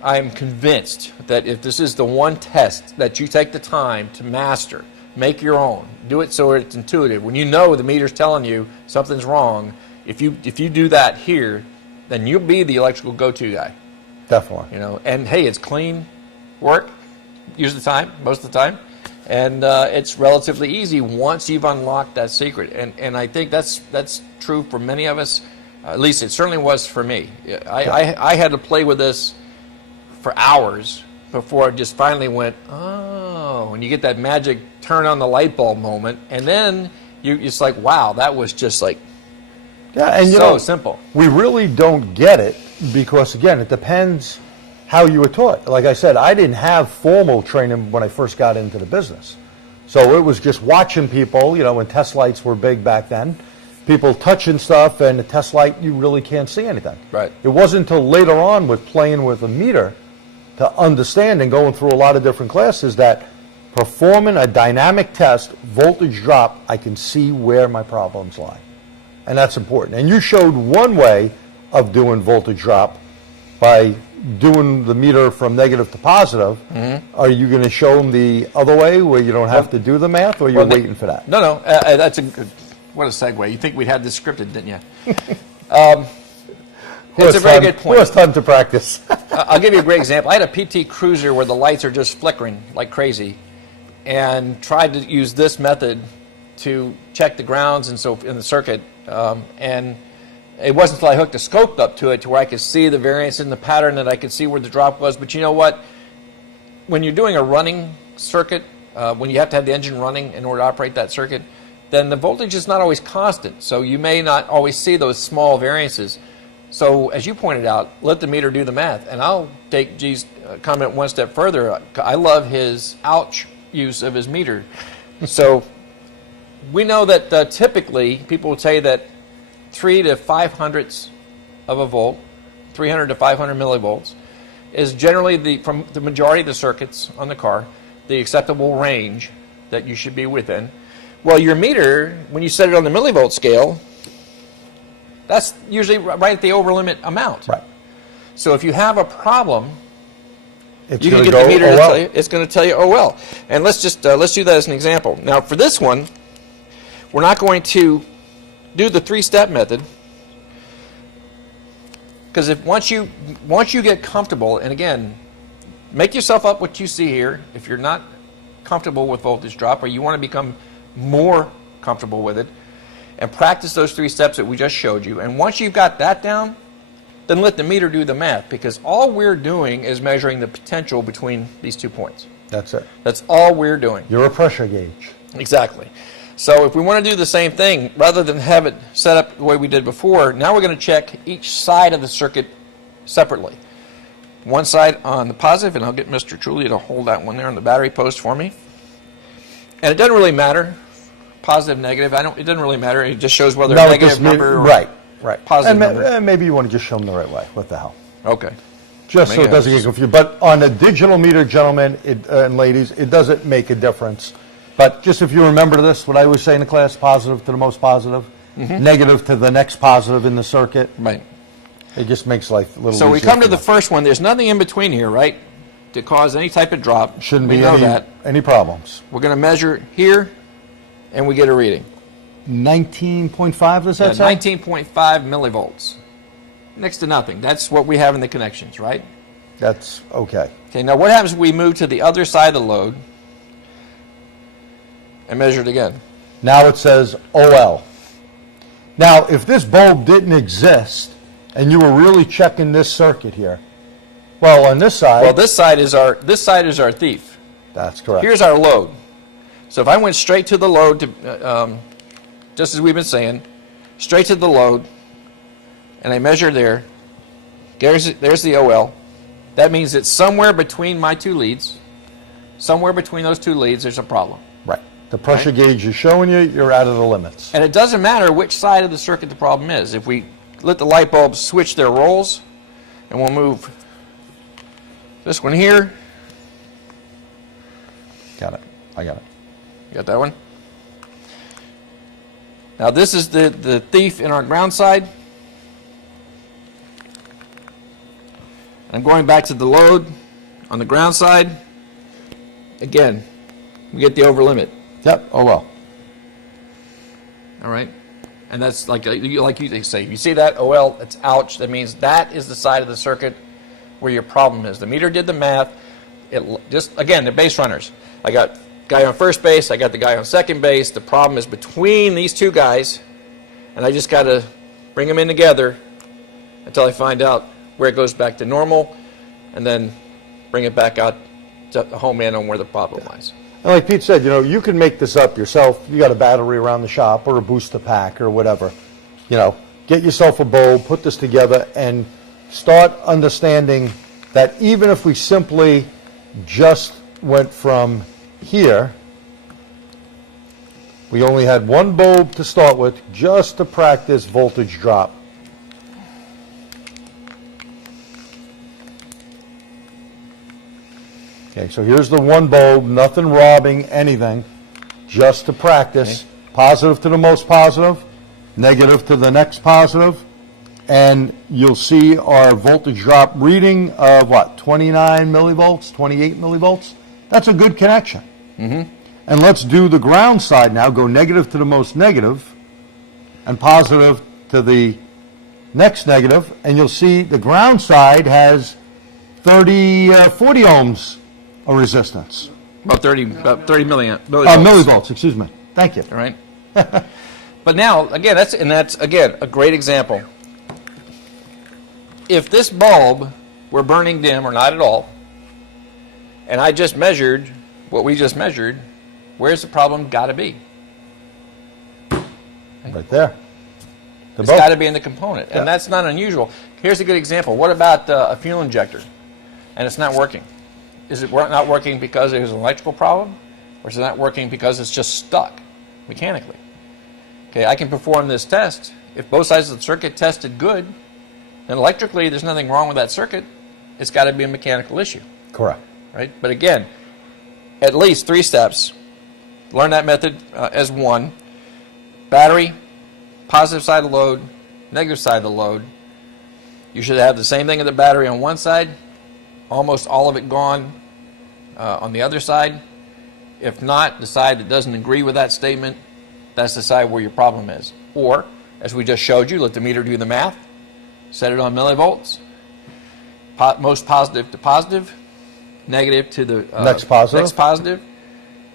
I'm convinced that if this is the one test that you take the time to master, make your own, do it so it's intuitive. When you know the meter's telling you something's wrong, if you do that here, then you'll be the electrical go-to guy. Definitely. You know, and hey, it's clean work, most of the time, and it's relatively easy once you've unlocked that secret. And I think that's true for many of us. At least it certainly was for me. I had to play with this for hours before it just finally went, oh, and you get that magic turn on the light bulb moment, and then it's like, wow, that was just like Yeah, and so simple. We really don't get it because, again, it depends how you were taught. Like I said, I didn't have formal training when I first got into the business. So it was just watching people, when test lights were big back then, people touching stuff, and the test light, you really can't see anything. Right. It wasn't until later on with playing with a meter to understand and going through a lot of different classes that performing a dynamic test, voltage drop, I can see where my problems lie. And that's important. And you showed one way of doing voltage drop by doing the meter from negative to positive. Mm-hmm. Are you going to show them the other way where you don't have to do the math, or you're waiting for that? No. That's a good, what a segue. You think we'd have this scripted, didn't you? It's a very good point. Who has time to practice? I'll give you a great example. I had a PT Cruiser where the lights are just flickering like crazy, and tried to use this method to check the grounds and so in the circuit. And it wasn't until I hooked a scope up to it to where I could see the variance in the pattern, that I could see where the drop was. But you know what? When you're doing a running circuit, when you have to have the engine running in order to operate that circuit, then the voltage is not always constant. So you may not always see those small variances. So as you pointed out, let the meter do the math. And I'll take G's comment one step further. I love his ouch use of his meter. So we know that typically people would say that 3 to 500ths of a volt, 300 to 500 millivolts, is generally from the majority of the circuits on the car, the acceptable range that you should be within. Well, your meter, when you set it on the millivolt scale, that's usually right at the over limit amount. Right. So if you have a problem, It's you can gonna get the go, meter oh, to well. tell you. It's going to tell you, oh well. And let's do that as an example. Now for this one, we're not going to do the three-step method, because once you get comfortable, and again, make yourself up what you see here. If you're not comfortable with voltage drop, or you want to become more comfortable with it, and practice those 3 steps that we just showed you. And once you've got that down, then let the meter do the math, because all we're doing is measuring the potential between these 2 points. That's it. That's all we're doing. You're a pressure gauge. Exactly. So if we want to do the same thing, rather than have it set up the way we did before, now we're going to check each side of the circuit separately. One side on the positive, and I'll get Mr. Truglia to hold that one there on the battery post for me. And it doesn't really matter, positive, negative. It doesn't really matter. It just shows whether a negative number or right. positive number. And maybe you want to just show them the right way. What the hell? Okay. Just so it doesn't get confused. But on a digital meter, gentlemen and ladies, it doesn't make a difference. But just if you remember this, what I always say in the class, positive to the most positive, negative to the next positive in the circuit. Right. It just makes life a little easier. So we come to the first one. There's nothing in between here, right, to cause any type of drop. Shouldn't we be know any problems. We're going to measure here, and we get a reading. 19.5, does that say? 19.5 millivolts. Next to nothing. That's what we have in the connections, right? That's okay. Okay, now what happens if we move to the other side of the load and measure it again? Now it says OL. Now, if this bulb didn't exist and you were really checking this circuit here, well, on this side... Well, this side is our thief. That's correct. Here's our load. So if I went straight to the load, just as we've been saying, straight to the load, and I measure there, there's the OL. That means that somewhere between my 2 leads, somewhere between those 2 leads, there's a problem. Right. The pressure gauge is showing you're out of the limits. And it doesn't matter which side of the circuit the problem is. If we let the light bulbs switch their roles, and we'll move This one here, Got it. I got it. you got that one? Now this is the thief in our ground side. I'm going back to the load on the ground side. Again, we get the over limit. Yep. Oh, well. All right, and that's like you say. You see that? Oh well, it's ouch. That means that is the side of the circuit where your problem is. The meter did the math. It just again, they're base runners. I got guy on first base. I got the guy on second base. The problem is between these two guys, and I just got to bring them in together until I find out where it goes back to normal, and then bring it back out to the home in on where the problem lies. And like Pete said, you can make this up yourself. You got a battery around the shop or a booster pack or whatever. Get yourself a bulb, put this together, and start understanding that even if we simply just went from here, we only had one bulb to start with just to practice voltage drop. Okay, so here's the one bulb, nothing robbing anything, just to practice. Okay. Positive to the most positive, negative to the next positive, and you'll see our voltage drop reading of what, 29 millivolts, 28 millivolts? That's a good connection. Mm-hmm. And let's do the ground side now, go negative to the most negative, and positive to the next negative, and you'll see the ground side has 40 ohms of resistance. About 30 millivolts. Millivolts, excuse me. Thank you. All right. But now, again, that's again a great example. If this bulb were burning dim or not at all, and I just measured what we just measured, where's the problem got to be? Right there. It's got to be in the component, and that's not unusual. Here's a good example. What about a fuel injector, and it's not working? Is it not working because there's an electrical problem, or is it not working because it's just stuck mechanically? Okay, I can perform this test. If both sides of the circuit tested good, then electrically there's nothing wrong with that circuit. It's got to be a mechanical issue. Correct. Right? But again, at least 3 steps. Learn that method as one. Battery, positive side of the load, negative side of the load. You should have the same thing in the battery on one side, almost all of it gone on the other side. If not, the side that doesn't agree with that statement, that's the side where your problem is. Or, as we just showed you, let the meter do the math, set it on millivolts, most positive to positive, negative to the next positive,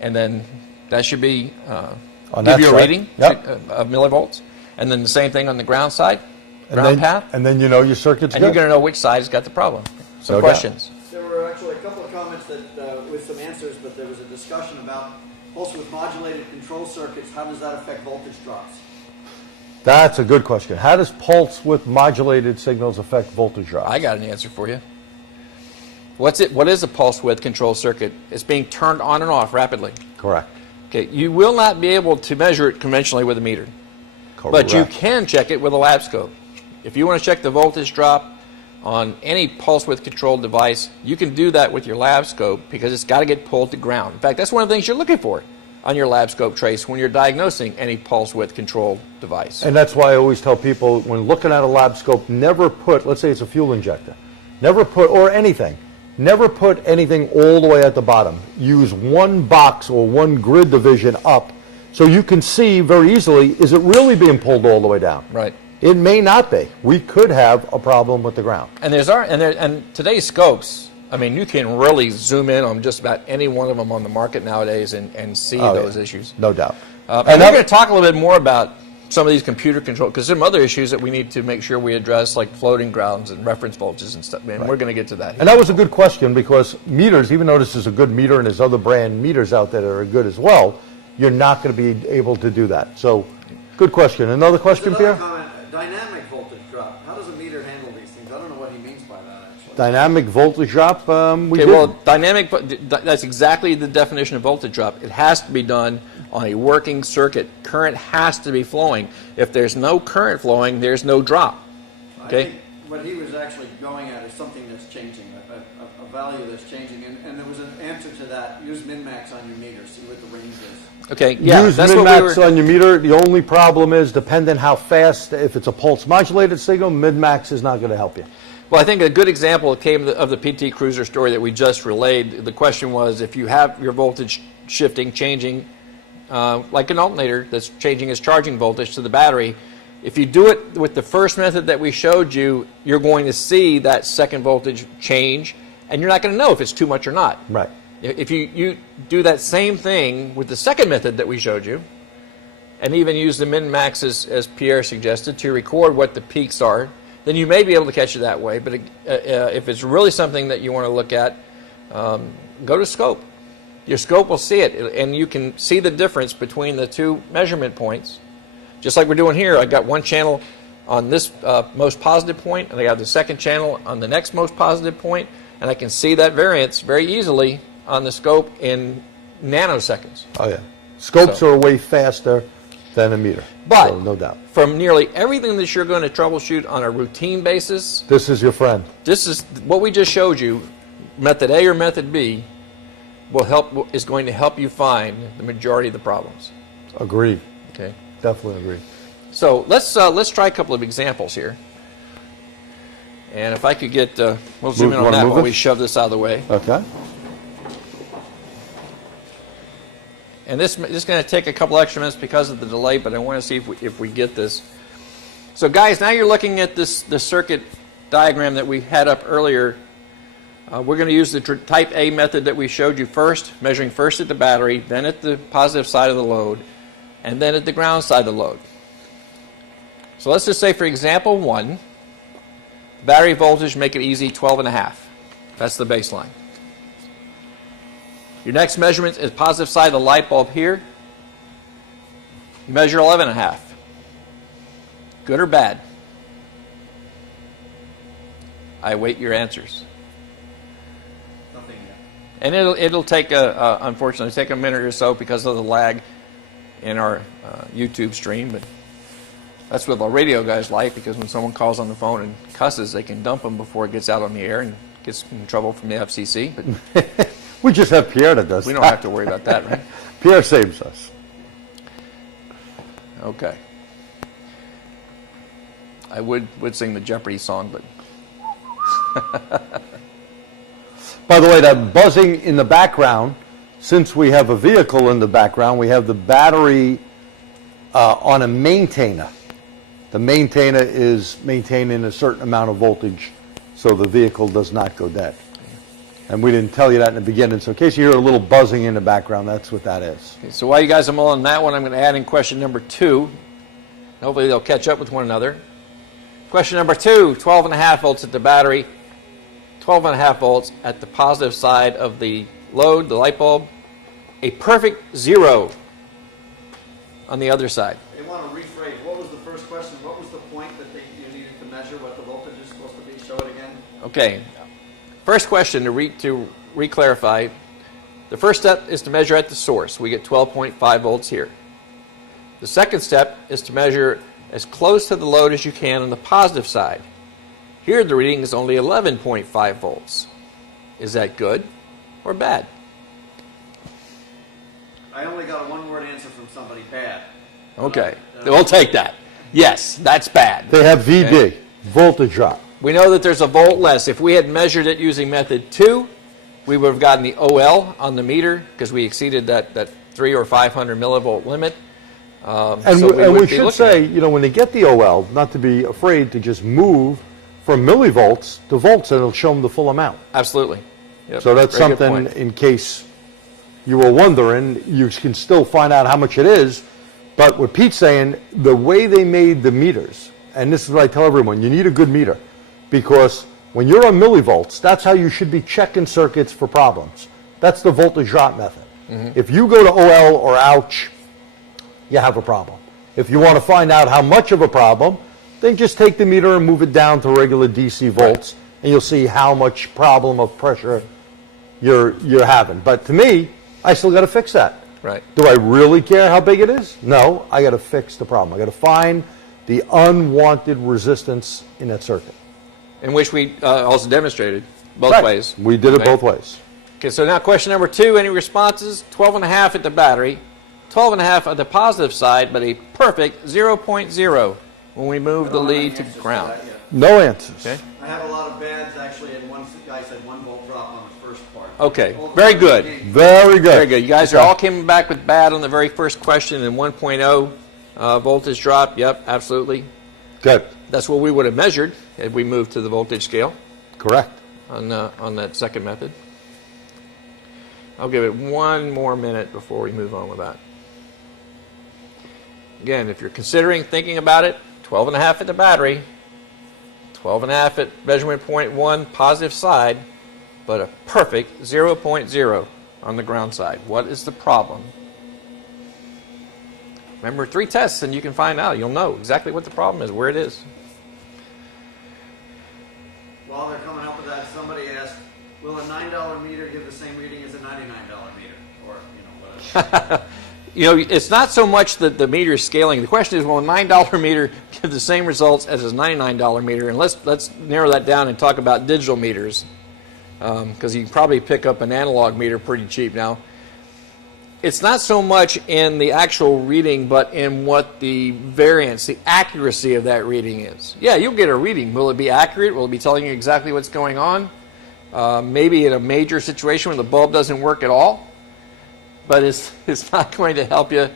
and then that should be on give that you a side. reading of millivolts, and then the same thing on the ground side, ground path, and then you know your circuit's and good. you're going to know which side has got the problem. Some No questions. There were actually a couple of comments that with some answers, but there was a discussion about also with modulated control circuits, how does that affect voltage drops? That's a good question. How does pulse with modulated signals affect voltage drops? I got an answer for you. What is a pulse width control circuit? It's being turned on and off rapidly. Correct. Okay, you will not be able to measure it conventionally with a meter, but you can check it with a lab scope. If you want to check the voltage drop on any pulse width controlled device, you can do that with your lab scope because it's got to get pulled to ground. In fact, that's one of the things you're looking for on your lab scope trace when you're diagnosing any pulse width controlled device. And that's why I always tell people when looking at a lab scope, never put, let's say it's a fuel injector, never put, or anything, never put anything all the way at the bottom. Use one box or one grid division up so you can see very easily, is it really being pulled all the way down? Right. It may not be. We could have a problem with the ground. And and today's scopes, I mean, you can really zoom in on just about any one of them on the market nowadays and see those issues. No doubt. And we're going to talk a little bit more about some of these computer control, because there are some other issues that we need to make sure we address, like floating grounds and reference voltages and stuff, and we're going to get to that here. And that was a good question, because meters, even though this is a good meter and there's other brand meters out there that are good as well, you're not going to be able to do that. So, good question. Another question, Pierre? Dynamic voltage drop. How does a meter handle these things? I don't know what he means by that, actually. Dynamic voltage drop, well, dynamic, that's exactly the definition of voltage drop. It has to be done on a working circuit. Current has to be flowing. If there's no current flowing, there's no drop. Okay? what he was actually going at is something that's changing, a value that's changing, and there was an answer to that. Use min-max on your meter, see what the range is. Okay, yeah, Use that's what min-max we were... on your meter. The only problem is, depending how fast, if it's a pulse modulated signal, min-max is not going to help you. Well, I think a good example came of the PT Cruiser story that we just relayed. The question was, if you have your voltage shifting, changing, like an alternator that's changing its charging voltage to the battery, if you do it with the first method that we showed you, you're going to see that second voltage change, and you're not going to know if it's too much or not. Right. If you do that same thing with the second method that we showed you, and even use the min-max as Pierre suggested to record what the peaks are, then you may be able to catch it that way. But if it's really something that you want to look at, go to scope. Your scope will see it, and you can see the difference between the two measurement points. Just like we're doing here, I got one channel on this most positive point, and I got the second channel on the next most positive point, and I can see that variance very easily on the scope in nanoseconds. Oh, yeah. Scopes are way faster than a meter. But so, no doubt. From nearly everything that you're going to troubleshoot on a routine basis, This is your friend. this is what we just showed you, method A or method B, is going to help you find the majority of the problems. Agreed. Okay. Definitely agree. So let's try a couple of examples here. And if I could get, we'll zoom in on that while we shove this out of the way. Okay. And this is going to take a couple extra minutes because of the delay, but I want to see if we get this. So guys, now you're looking at the circuit diagram that we had up earlier. We're going to use the type A method that we showed you first, measuring first at the battery, then at the positive side of the load, and then at the ground side of the load. So let's just say, for example 1, battery voltage, make it easy, 12.5. That's the baseline. Your next measurement is positive side of the light bulb here. You measure 11.5. Good or bad? I await your answers. Nothing yet. And it'll take, unfortunately, take a minute or so because of the lag in our YouTube stream, but that's what the radio guys like, because when someone calls on the phone and cusses, they can dump them before it gets out on the air and gets in trouble from the FCC. But We just have Pierre that does we don't that. have to worry about that, right? Pierre saves us. Okay. I would sing the Jeopardy song, but By the way, that buzzing in the background, since we have a vehicle in the background, we have the battery on a maintainer. The maintainer is maintaining a certain amount of voltage so the vehicle does not go dead. And we didn't tell you that in the beginning, so in case you hear a little buzzing in the background, that's what that is. okay, so while you guys are mulling that one, I'm going to add in question number 2. Hopefully they'll catch up with one another. Question number 2, 12.5 volts at the battery, 12.5 volts at the positive side of the load, the light bulb, a perfect 0 on the other side. They want to rephrase. What was the first question? What was the point that you needed to measure what the voltage is supposed to be? Show it again. Okay. First question, to re-clarify, the first step is to measure at the source. We get 12.5 volts here. The second step is to measure as close to the load as you can on the positive side. Here the reading is only 11.5 volts. Is that good or bad? I only got a one-word answer from somebody, bad. Okay, we'll take that. Yes, that's bad. They have VD, Okay. voltage drop. We know that there's a volt less. If we had measured it using method 2, we would have gotten the OL on the meter because we exceeded that 300 or 500 millivolt limit. And So we should say, you know, when they get the OL, not to be afraid to just move from millivolts to volts, and it'll show them the full amount. Absolutely. Yep. So that's Very good something, point. in case you were wondering, you can still find out how much it is. But what Pete's saying, the way they made the meters, and this is what I tell everyone, you need a good meter. Because when you're on millivolts, that's how you should be checking circuits for problems. That's the voltage drop method. If you go to OL or ouch, you have a problem. If you want to find out how much of a problem, then just take the meter and move it down to regular DC volts, and you'll see how much problem of pressure you're having. But to me, I still got to fix that. Right. Do I really care how big it is? No, I got to fix the problem. I got to find the unwanted resistance in that circuit. in which we also demonstrated both Right. ways. We did it Okay. both ways. Okay, so now question number 2, any responses? 12.5 at the battery, 12.5 at the positive side, but a perfect 0.0 when we move the lead to ground. No answers. Okay. I have a lot of bads actually, and one guy said 1 volt drop on the first part. Okay, very good. Very good. Very good. You guys are Okay. all came back with bad on the very first question and 1.0 voltage drop. Yep, absolutely. Good. That's what we would have measured if we moved to the voltage scale Correct. on that second method. I'll give it 1 more minute before we move on with that. Again, if you're considering thinking about it, 12.5 at the battery, 12.5 at measurement point 1 positive side, but a perfect 0.0 on the ground side. What is the problem? Remember, 3 tests and you can find out. You'll know exactly what the problem is, where it is. While they're coming up with that, somebody asked, will a $9 meter give the same reading as a $99 meter? Or, whatever. You know, it's not so much that the meter is scaling. The question is, will a $9 meter give the same results as a $99 meter? And let's narrow that down and talk about digital meters, because you can probably pick up an analog meter pretty cheap now. It's not so much in the actual reading, but in what the variance, the accuracy of that reading is. Yeah, you'll get a reading. Will it be accurate? Will it be telling you exactly what's going on? Maybe in a major situation where the bulb doesn't work at all. But it's not going to help you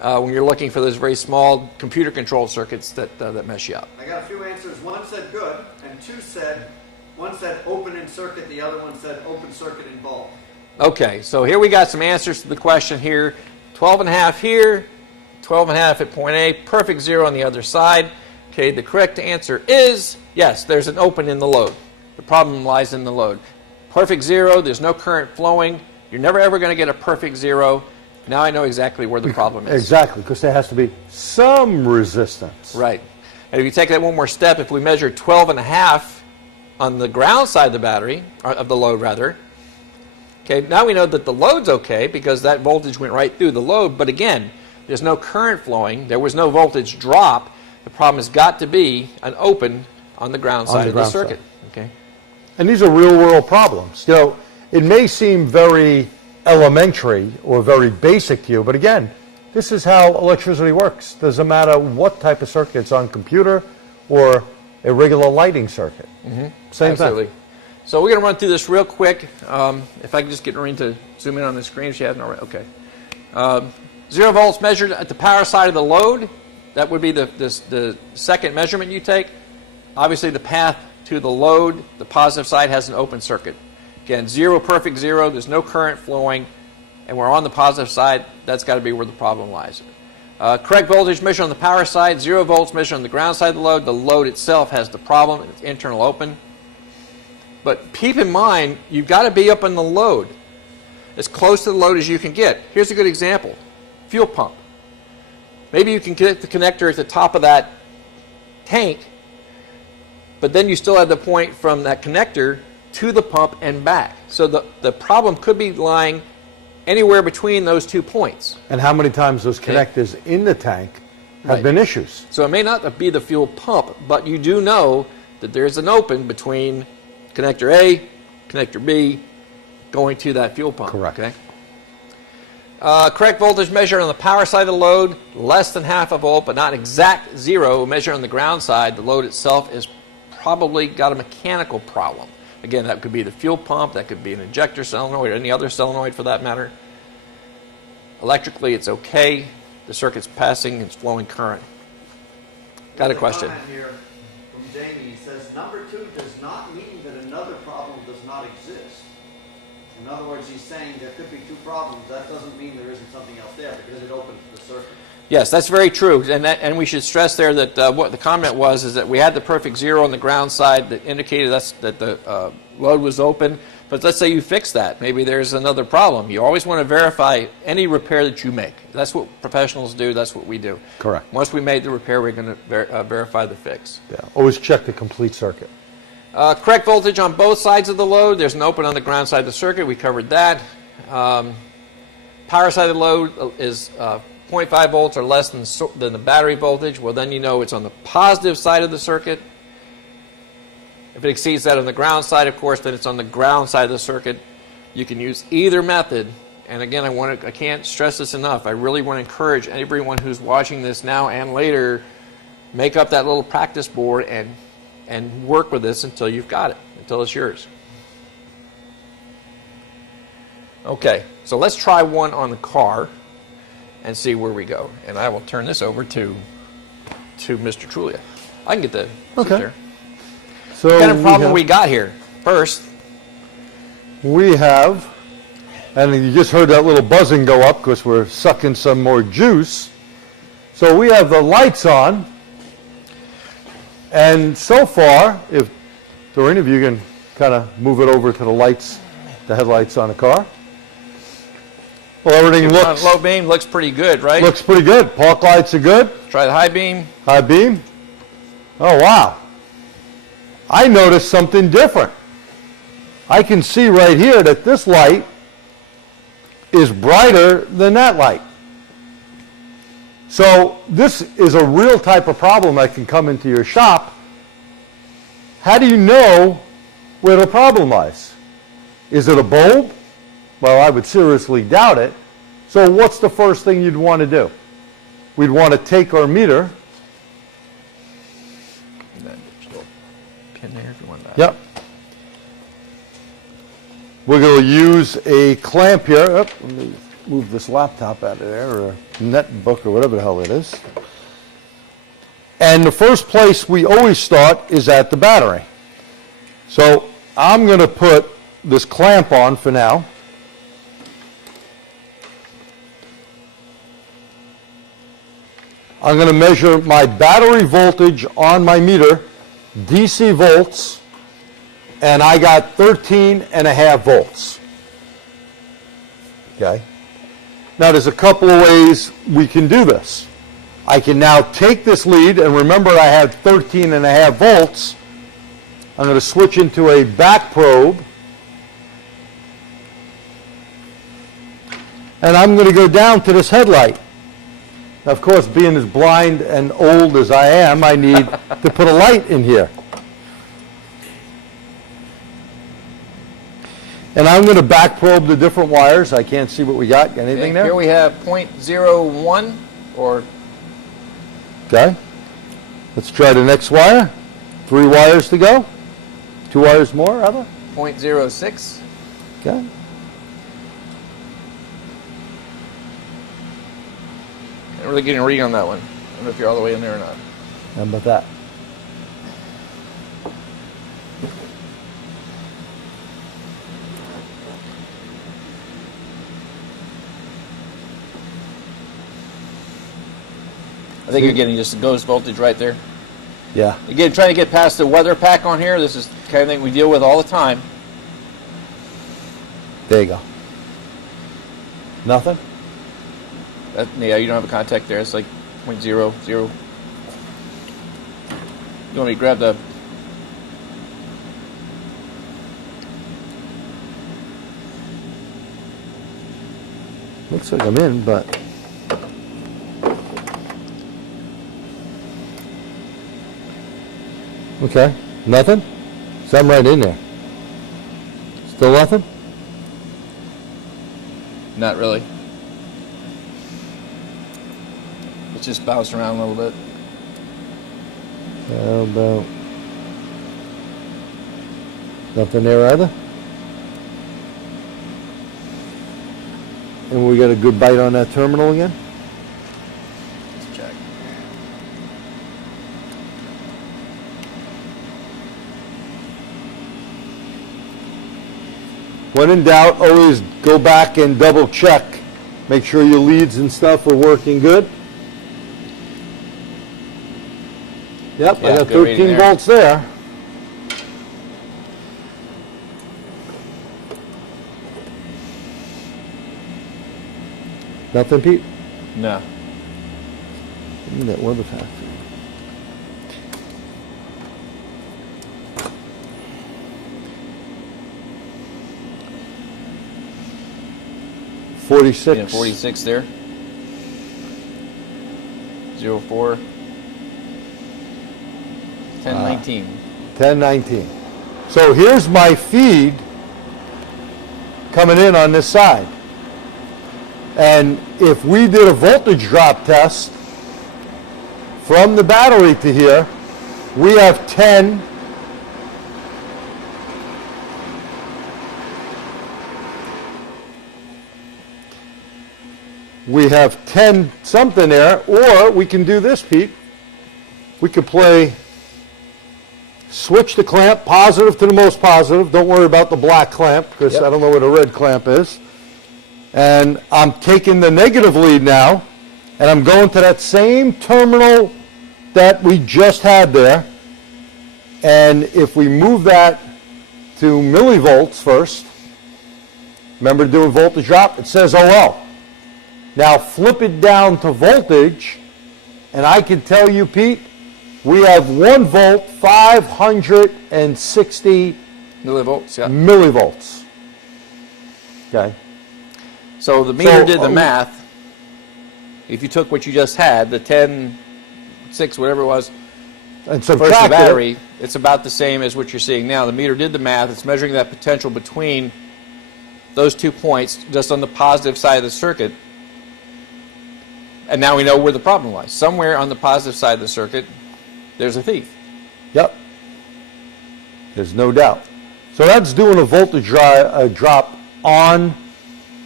when you're looking for those very small computer-controlled circuits that mess you up. I got a few answers. One said good, and one said open in circuit, the other one said open circuit in bulb. Okay, so here we got some answers to the question here. 12.5 here, 12.5 at point A, perfect 0 on the other side. Okay, the correct answer is yes, there's an open in the load. The problem lies in the load. Perfect 0, there's no current flowing. You're never ever going to get a perfect 0. Now I know exactly where the problem is. Exactly, because there has to be some resistance. Right. And if you take that one more step, if we measure 12.5 on the ground side of the battery, or of the load rather, okay, now we know that the load's okay because that voltage went right through the load, but again, there's no current flowing, there was no voltage drop. The problem has got to be an open on the ground side of the circuit. Okay. And these are real-world problems. You know, it may seem very elementary or very basic to you, but again, this is how electricity works. Doesn't matter what type of circuit it's on, computer or a regular lighting circuit. Same Absolutely. thing. So we're going to run through this real quick. If I can just get Noreen to zoom in on the screen if she hasn't already. Okay. 0 volts measured at the power side of the load. That would be the second measurement you take. Obviously, the path to the load, the positive side has an open circuit. Again, 0, perfect 0, there's no current flowing, and we're on the positive side. That's got to be where the problem lies. Correct voltage measured on the power side, 0 volts measured on the ground side of the load. The load itself has the problem, it's internal open. But keep in mind, you've got to be up on the load, as close to the load as you can get. Here's a good example. Fuel pump. Maybe you can get the connector at the top of that tank, but then you still have the point from that connector to the pump and back. So the problem could be lying anywhere between those 2 points. And how many times those connectors in the tank have been issues. So it may not be the fuel pump, but you do know that there's an open between connector A, connector B, going to that fuel pump. Correct. Okay? Correct voltage measured on the power side of the load, less than half a volt, but not exact 0. Measured on the ground side, the load itself is probably got a mechanical problem. Again, that could be the fuel pump, that could be an injector solenoid, or any other solenoid for that matter. Electrically, it's okay. The circuit's passing, it's flowing current. Got a question? Comment here from Jamie. He says, number 2 does not mean that another problem does not exist. In other words, he's saying there could be 2 problems. That doesn't mean there isn't something else there because it opens the circuit. Yes, that's very true, and we should stress there that what the comment was is that we had the perfect 0 on the ground side that indicated that the load was open, but let's say you fix that. Maybe there's another problem. You always want to verify any repair that you make. That's what professionals do, that's what we do. Correct. Once we made the repair, we're going to verify the fix. Yeah. Always check the complete circuit. Correct voltage on both sides of the load. There's an open on the ground side of the circuit. We covered that. Power side of the load is 0.5 volts or less than the battery voltage. Well, then you know it's on the positive side of the circuit. If it exceeds that on the ground side, of course, then it's on the ground side of the circuit. You can use either method. And again, I can't stress this enough. I really want to encourage everyone who's watching this now and later, make up that little practice board and work with this until you've got it, until it's yours. Okay, so let's try one on the car and see where we go. And I will turn this over to Mr. Truglia. I can get the Okay. there. So What kind of problem we got here? First, we have, and you just heard that little buzzing go up because we're sucking some more juice. So we have the lights on, and so far, if Doreen, if you can kind of move it over to the lights, the headlights on the car. Well, everything looks low beam looks pretty good, right? looks pretty good. Park lights are good. Try the high beam. High beam. Oh, wow. I noticed something different. I can see right here that this light is brighter than that light. So this is a real type of problem that can come into your shop. How do you know where the problem lies? Is it a bulb? Well, I would seriously doubt it. So what's the first thing you'd want to do? We'd want to take our meter. Pin there if you want that. Yep. We're going to use a clamp here. Oh, let me move this laptop out of there, or a netbook, or whatever the hell it is. And the first place we always start is at the battery. So I'm going to put this clamp on for now. I'm going to measure my battery voltage on my meter, DC volts, and I got 13.5 volts. Okay. Now there's a couple of ways we can do this. I can now take this lead, and remember I had 13.5 volts. I'm going to switch into a back probe, and I'm going to go down to this headlight. Now, of course, being as blind and old as I am, I need to put a light in here. And I'm going to back probe the different wires. I can't see what we got. Got anything there? Here we have 0.01 or Okay. Let's try the next wire. 3 wires to go. 2 wires more, rather. 0.06. Okay. Can't really get a read on that one. I don't know if you're all the way in there or not. How about that? I think you're getting just the ghost voltage right there. Yeah. Again, trying to get past the weather pack on here. This is the kind of thing we deal with all the time. There you go. Nothing? Yeah, you don't have a contact there. It's like 0.00. You want me to grab the... Looks like I'm in, but... Okay. Nothing? So I'm right in there. Still nothing? Not really. It's just bounced around a little bit. How about... Nothing there either? And we got a good bite on that terminal again? Let's check. When in doubt, always go back and double check. Make sure your leads and stuff are working good. Yep, Yeah, I got good reading 13 there. volts there. Nothing, Pete? No. Give me that weather pack. Yeah, 46. 46 there. 04. 1019. 1019. So here's my feed coming in on this side. And if we did a voltage drop test from the battery to here, we have 10 something there, or we can do this, Pete. We could switch the clamp, positive to the most positive. Don't worry about the black clamp, because I don't know where the red clamp is. And I'm taking the negative lead now, and I'm going to that same terminal that we just had there. And if we move that to millivolts first, remember to do a voltage drop, it says OL. Now flip it down to voltage, and I can tell you, Pete, we have 1 volt, 560 Millivolts, yeah. millivolts. Okay. So the meter did the math. If you took what you just had, the 10, 6, whatever it was, And first the subtract battery, it's about the same as what you're seeing now. The meter did the math. It's measuring that potential between those 2 points just on the positive side of the circuit. And now we know where the problem lies. Somewhere on the positive side of the circuit, there's a thief. Yep. There's no doubt. So that's doing a voltage drop on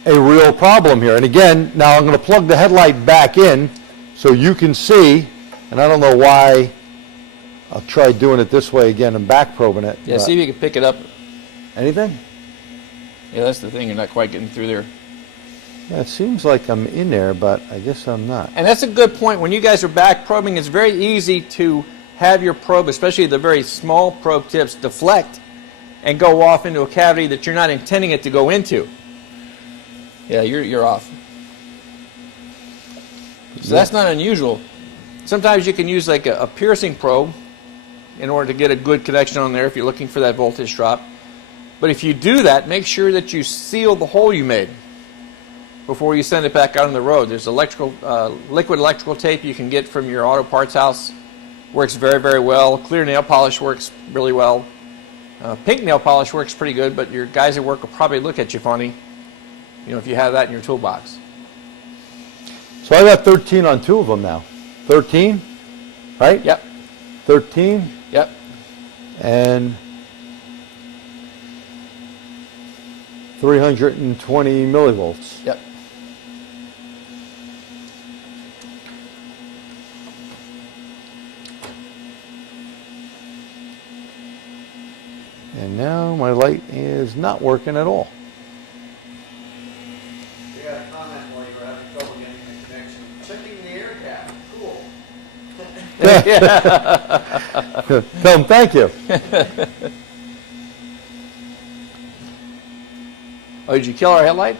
a real problem here. And again, now I'm going to plug the headlight back in so you can see, and I don't know why, I'll try doing it this way again and back probing it. Yeah, see if you can pick it up. Anything? Yeah, that's the thing. You're not quite getting through there. Yeah, it seems like I'm in there, but I guess I'm not. And that's a good point. When you guys are back probing, it's very easy to have your probe, especially the very small probe tips, deflect and go off into a cavity that you're not intending it to go into. Yeah, you're off. So that's not unusual. Sometimes you can use like a piercing probe in order to get a good connection on there if you're looking for that voltage drop. But if you do that, make sure that you seal the hole you made before you send it back out on the road. There's liquid electrical tape you can get from your auto parts house. Works very, very well. Clear nail polish works really well. Pink nail polish works pretty good, but your guys at work will probably look at you funny, if you have that in your toolbox. So I got 13 on 2 of them now. 13, right? Yep. 13. Yep. And 320 millivolts. Yep. And now my light is not working at all. You got a comment while you were having trouble getting the connection. Checking the air gap. Cool. Tell them thank you. Oh, did you kill our headlight?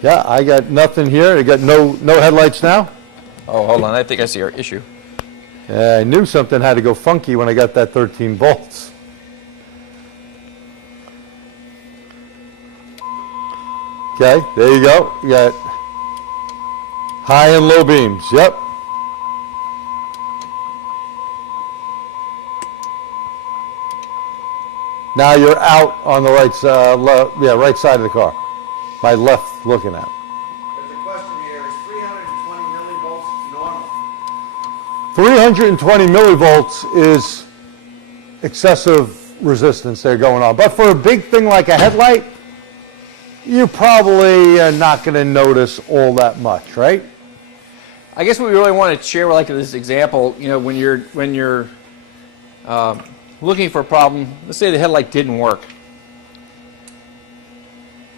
Yeah, I got nothing here. I got no headlights now. Oh, hold on. I think I see our issue. I knew something had to go funky when I got that 13 volts. Okay, there you go. You got high and low beams. Yep. Now you're out on the right side, right side of the car. My left looking at. There's a question here. Is 320 millivolts normal? 320 millivolts is excessive resistance there going on. But for a big thing like a headlight, you probably are not going to notice all that much, right? I guess what we really want to share, like this example, when you're looking for a problem, let's say the headlight didn't work.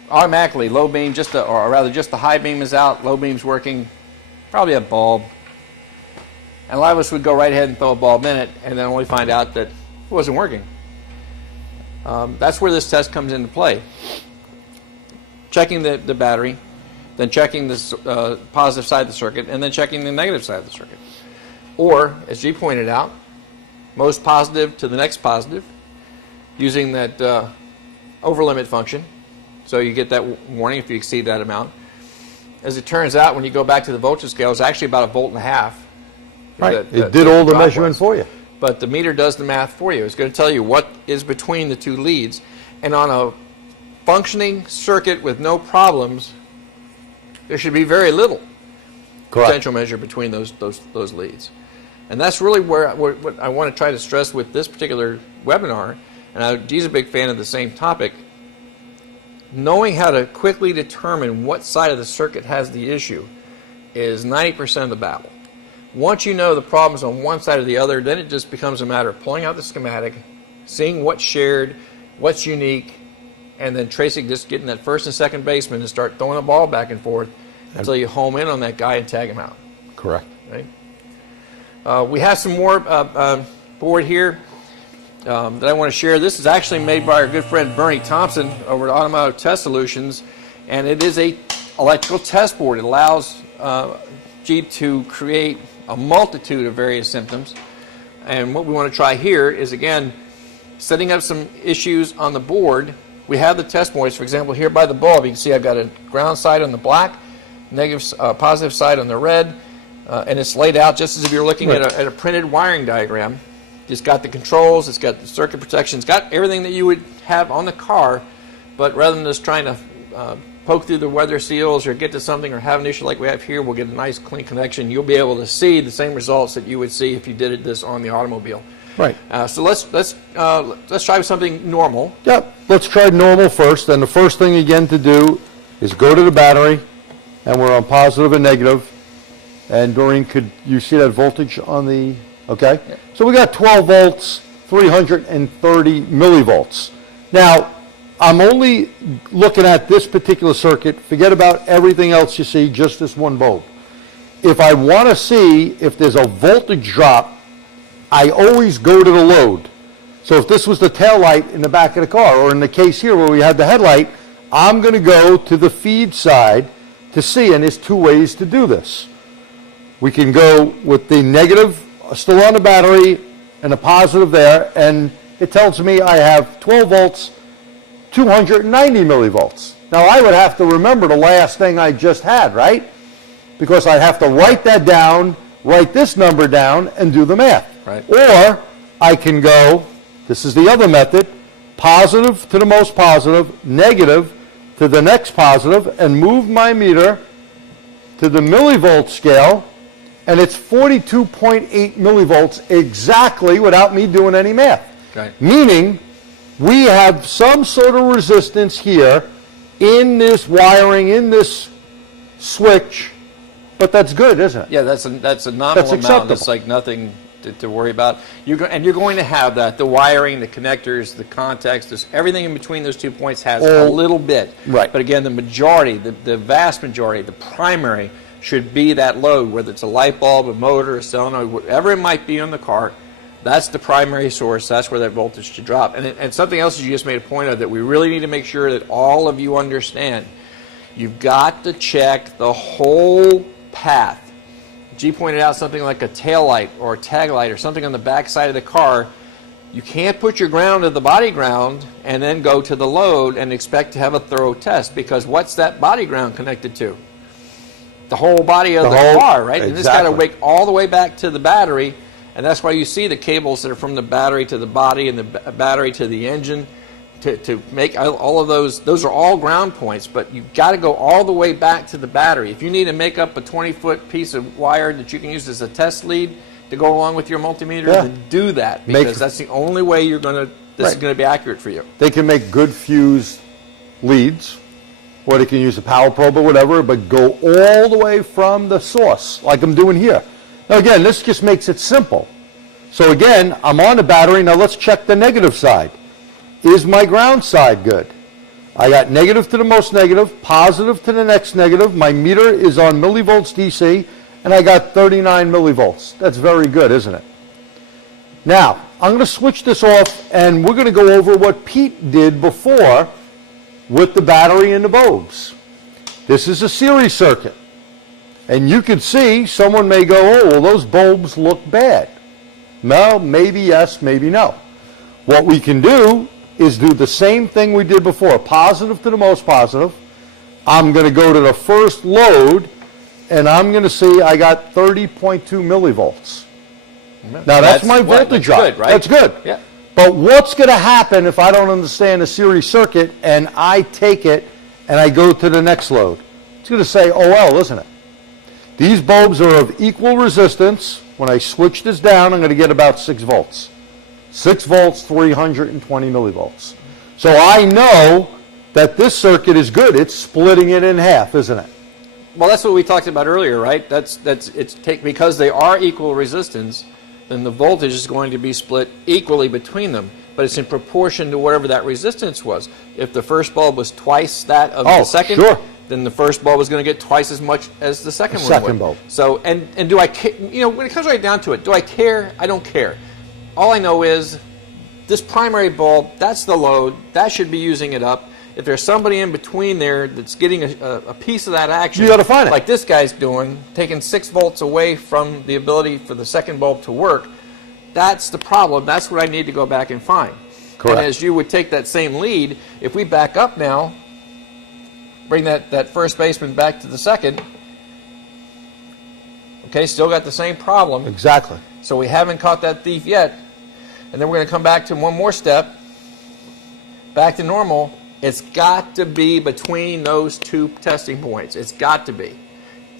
Automatically, low beam, just the high beam is out, low beam's working, probably a bulb. And a lot of us would go right ahead and throw a bulb in it and then only find out that it wasn't working. That's where this test comes into play. Checking the battery, then checking the positive side of the circuit, and then checking the negative side of the circuit. Or, as G pointed out, most positive to the next positive, using that over limit function, so you get that warning if you exceed that amount. As it turns out, when you go back to the voltage scale, it's actually about 1.5 volts. Right. It did all the drop measurement was. for you. But the meter does the math for you. It's going to tell you what is between the two leads. And on a functioning circuit with no problems, there should be very little potential measure between those leads. And that's really what I want to try to stress with this particular webinar. And Dee's a big fan of the same topic. Knowing how to quickly determine what side of the circuit has the issue is 90% of the battle. Once you know the problems on one side or the other, then it just becomes a matter of pulling out the schematic, seeing what's shared, what's unique, and then tracing, just getting that first and second baseman and start throwing the ball back and forth until you home in on that guy and tag him out. Correct. Right? We have some more board here that I want to share. This is actually made by our good friend Bernie Thompson over at Automotive Test Solutions, and it is a electrical test board. It allows Jeep to create a multitude of various symptoms. And what we want to try here is, again, setting up some issues on the board. We have the test points. For example, here by the bulb, you can see I've got a ground side on the black, positive side on the red, and it's laid out just as if you're looking at a printed wiring diagram. It's got the controls, it's got the circuit protection, it's got everything that you would have on the car, but rather than just trying to poke through the weather seals or get to something or have an issue like we have here, we'll get a nice clean connection. You'll be able to see the same results that you would see if you did this on the automobile. Right. So let's try something normal. Yep. Let's try normal first. And the first thing again to do is go to the battery, and we're on positive and negative. And Doreen, could you see that voltage on the? Okay. Yeah. So we got 12 volts, 330 millivolts. Now, I'm only looking at this particular circuit. Forget about everything else you see, just this one bulb. If I want to see if there's a voltage drop, I always go to the load. So if this was the tail light in the back of the car, or in the case here where we had the headlight, I'm going to go to the feed side to see, and there's two ways to do this. We can go with the negative still on the battery and a positive there, and it tells me I have 12 volts, 290 millivolts. Now I would have to remember the last thing I just had, right? Because I'd have to write that down, write this number down, and do the math. Right. Or I can go, this is the other method, positive to the most positive, negative to the next positive, and move my meter to the millivolt scale, and it's 42.8 millivolts exactly without me doing any math. Right. Meaning, we have some sort of resistance here in this wiring, in this switch, but that's good, isn't it? Yeah, that's a nominal That's amount. acceptable. It's like nothing to worry about. And you're going to have that. The wiring, the connectors, the contacts, everything in between those 2 points has a little bit. Right. But again, the majority, the vast majority, the primary should be that load, whether it's a light bulb, a motor, a solenoid, whatever it might be on the car. That's the primary source. That's where that voltage should drop. And something else you just made a point of that we really need to make sure that all of you understand. You've got to check the whole path. G pointed out something like a tail light or a tag light or something on the back side of the car. You can't put your ground to the body ground and then go to the load and expect to have a thorough test, because what's that body ground connected to? The whole body of the car, right? And it's got to wake all the way back to the battery, and that's why you see the cables that are from the battery to the body and the battery to the engine to make all of those are all ground points, but you've got to go all the way back to the battery. If you need to make up a 20-foot piece of wire that you can use as a test lead to go along with your multimeter, then do that, because that's the only way you're going to, this is going to be accurate for you. They can make good fused leads, or they can use a power probe or whatever, but go all the way from the source, like I'm doing here. Now again, this just makes it simple. So again, I'm on the battery. Now let's check the negative side. Is my ground side good? I got negative to the most negative, positive to the next negative. My meter is on millivolts DC, and I got 39 millivolts. That's very good, isn't it? Now, I'm going to switch this off, and we're going to go over what Pete did before with the battery and the bulbs. This is a series circuit. And you can see, someone may go, oh, well, those bulbs look bad. No, maybe yes, maybe no. What we can do is do the same thing we did before, positive to the most positive. I'm going to go to the first load, and I'm going to see I got 30.2 millivolts. Now, that's my voltage drop. Good, right? That's good. Yeah. But what's going to happen if I don't understand a series circuit and I take it and I go to the next load? It's going to say, oh, well, isn't it? These bulbs are of equal resistance. When I switch this down, I'm going to get about 6 volts. 6 volts, 320 millivolts. So I know that this circuit is good. It's splitting it in half, isn't it? Well, that's what we talked about earlier, right? Because they are equal resistance, then the voltage is going to be split equally between them, but it's in proportion to whatever that resistance was. If the first bulb was twice that of the second, sure, then the first bulb was going to get twice as much as the second one would. Bulb. So, and do I care? You know, when it comes right down to it, do I care? I don't care. All I know is this primary bulb, that's the load, that should be using it up. If there's somebody in between there that's getting a piece of that action, you got to find it. Like this guy's doing, taking 6 volts away from the ability for the second bulb to work, that's the problem. That's what I need to go back and find. Correct. And as you would take that same lead, if we back up now, bring that first baseman back to the second, okay, still got the same problem. Exactly. So we haven't caught that thief yet. And then we're going to come back to one more step, back to normal. It's got to be between those 2 testing points. It's got to be.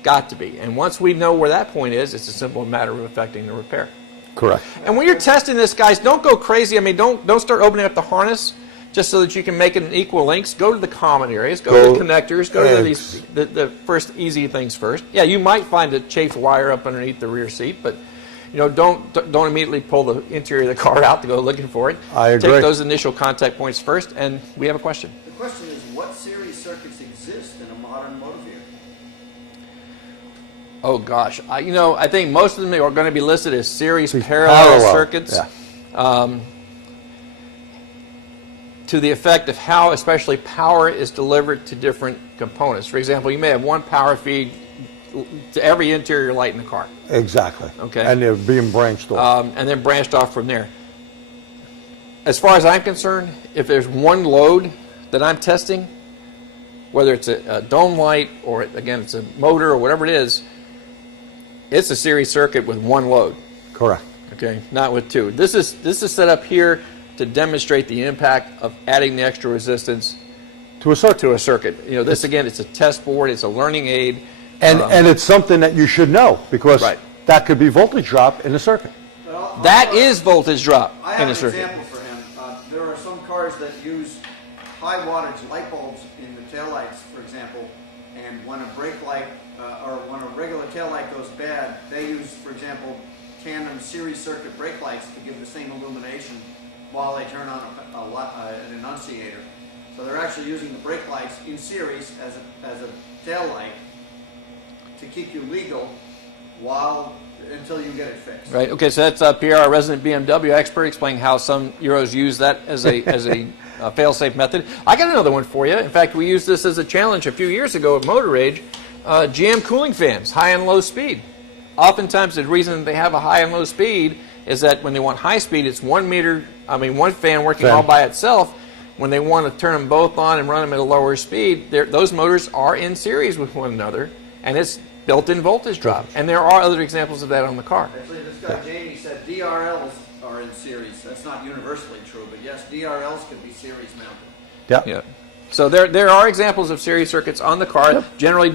Got to be. And once we know where that point is, it's a simple matter of affecting the repair. Correct. And when you're testing this, guys, don't go crazy. I mean, don't start opening up the harness just so that you can make it in equal lengths. Go to the common areas. Go to the connectors. Go to the first easy things first. Yeah, you might find a chafed wire up underneath the rear seat, but you know, don't immediately pull the interior of the car out to go looking for it. I agree. Take those initial contact points first, and we have a question. The question is, what series circuits exist in a modern motor vehicle? Oh gosh, I think most of them are going to be listed as series parallel circuits. Yeah. To the effect of how, especially, power is delivered to different components. For example, you may have one power feed to every interior light in the car. Exactly. Okay. And they're being branched off. And then branched off from there. As far as I'm concerned, if there's one load that I'm testing, whether it's a dome light or, again, it's a motor or whatever it is, it's a series circuit with one load. Correct. Okay, not with 2. This is set up here to demonstrate the impact of adding the extra resistance To a circuit. to a circuit. You know, this again, it's a test board, it's a learning aid. And it's something that you should know, because Right. that could be voltage drop in the circuit. That is voltage drop I in have a an circuit. example for him. There are some cars that use high wattage light bulbs in the taillights, for example, and when a brake light or when a regular taillight goes bad, they use, for example, tandem series circuit brake lights to give the same illumination while they turn on an annunciator. So they're actually using the brake lights in series as a tail light to keep you legal until you get it fixed. Right. Okay. So that's Pierre, our resident BMW expert, explaining how some Euros use that as a fail-safe method. I got another one for you. In fact, we used this as a challenge a few years ago at Motor Age. GM cooling fans, high and low speed. Oftentimes, the reason they have a high and low speed is that when they want high speed, it's one fan working all by itself. When they want to turn them both on and run them at a lower speed, those motors are in series with one another, and it's built-in voltage drop. And there are other examples of that on the car. Actually, this guy Jamie said DRLs are in series. That's not universally true, but yes, DRLs can be series mounted. Yep. Yeah. So there are examples of series circuits on the car. Generally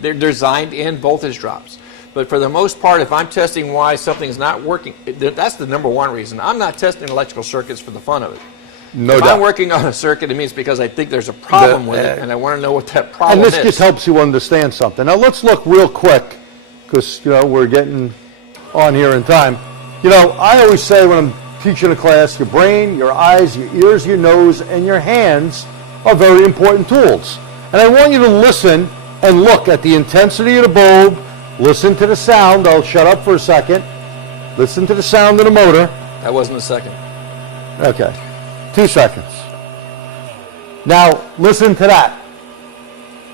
they're designed in voltage drops. But for the most part, if I'm testing why something's not working, that's the number one reason. I'm not testing electrical circuits for the fun of it. No if doubt. I'm working on a circuit, it means because I think there's a problem with it, and I want to know what that problem And is. this just helps you understand something. Now let's look real quick, because we're getting on here in time. I always say when I'm teaching a class, your brain, your eyes, your ears, your nose, and your hands are very important tools. And I want you to listen and look at the intensity of the bulb, listen to the sound. I'll shut up for a second. Listen to the sound of the motor. That wasn't a second. Okay. 2 seconds. Now, listen to that.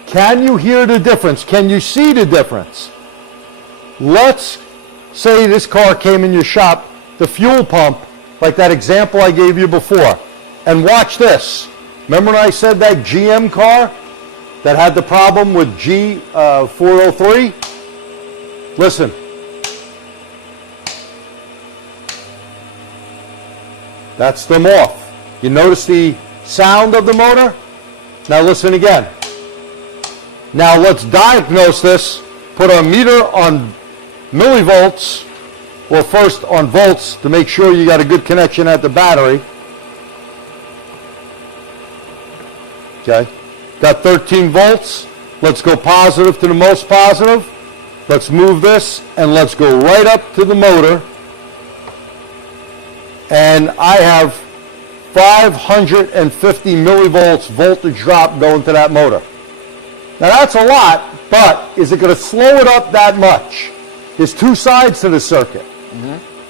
Can you hear the difference? Can you see the difference? Let's say this car came in your shop, the fuel pump, like that example I gave you before, And watch this. Remember when I said that GM car that had the problem with G403? Listen. That's them off. You notice the sound of the motor? Now listen again. Now let's diagnose this. Put our meter on millivolts, or first on volts, to make sure you got a good connection at the battery. Okay. Got 13 volts. Let's go positive to the most positive. Let's move this and let's go right up to the motor. And I have 550 millivolts voltage drop going to that motor. Now that's a lot, but is it going to slow it up that much? There's two sides to the circuit.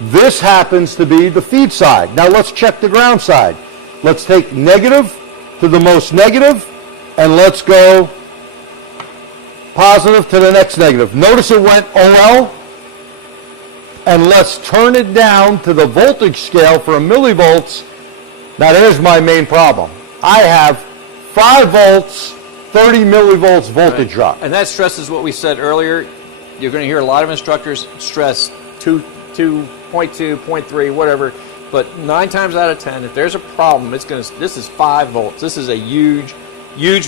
This happens to be the feed side. Now let's check the ground side. Let's take negative to the most negative, and let's go positive to the next negative. Notice it went OL, and let's turn it down to the voltage scale for a millivolts. Now there's my main problem. I have 5 volts, 30 millivolts voltage drop. And that stresses what we said earlier. You're going to hear a lot of instructors stress 2.2, 0.3, whatever. But 9 times out of 10, if there's a problem, this is 5 volts. This is a huge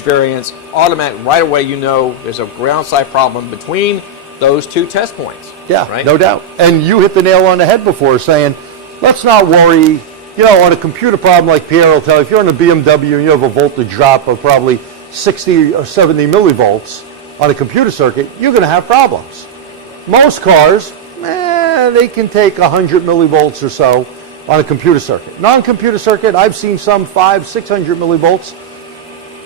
variance. Automatic, right away you know there's a ground side problem between those two test points. Yeah, right? No doubt. And you hit the nail on the head before saying, let's not worry. You know, on a computer problem like Pierre will tell you, if you're on a BMW and you have a voltage drop of probably 60 or 70 millivolts on a computer circuit, you're going to have problems. Most cars, they can take 100 millivolts or so on a computer circuit. Non-computer circuit, I've seen some 500, 600 millivolts,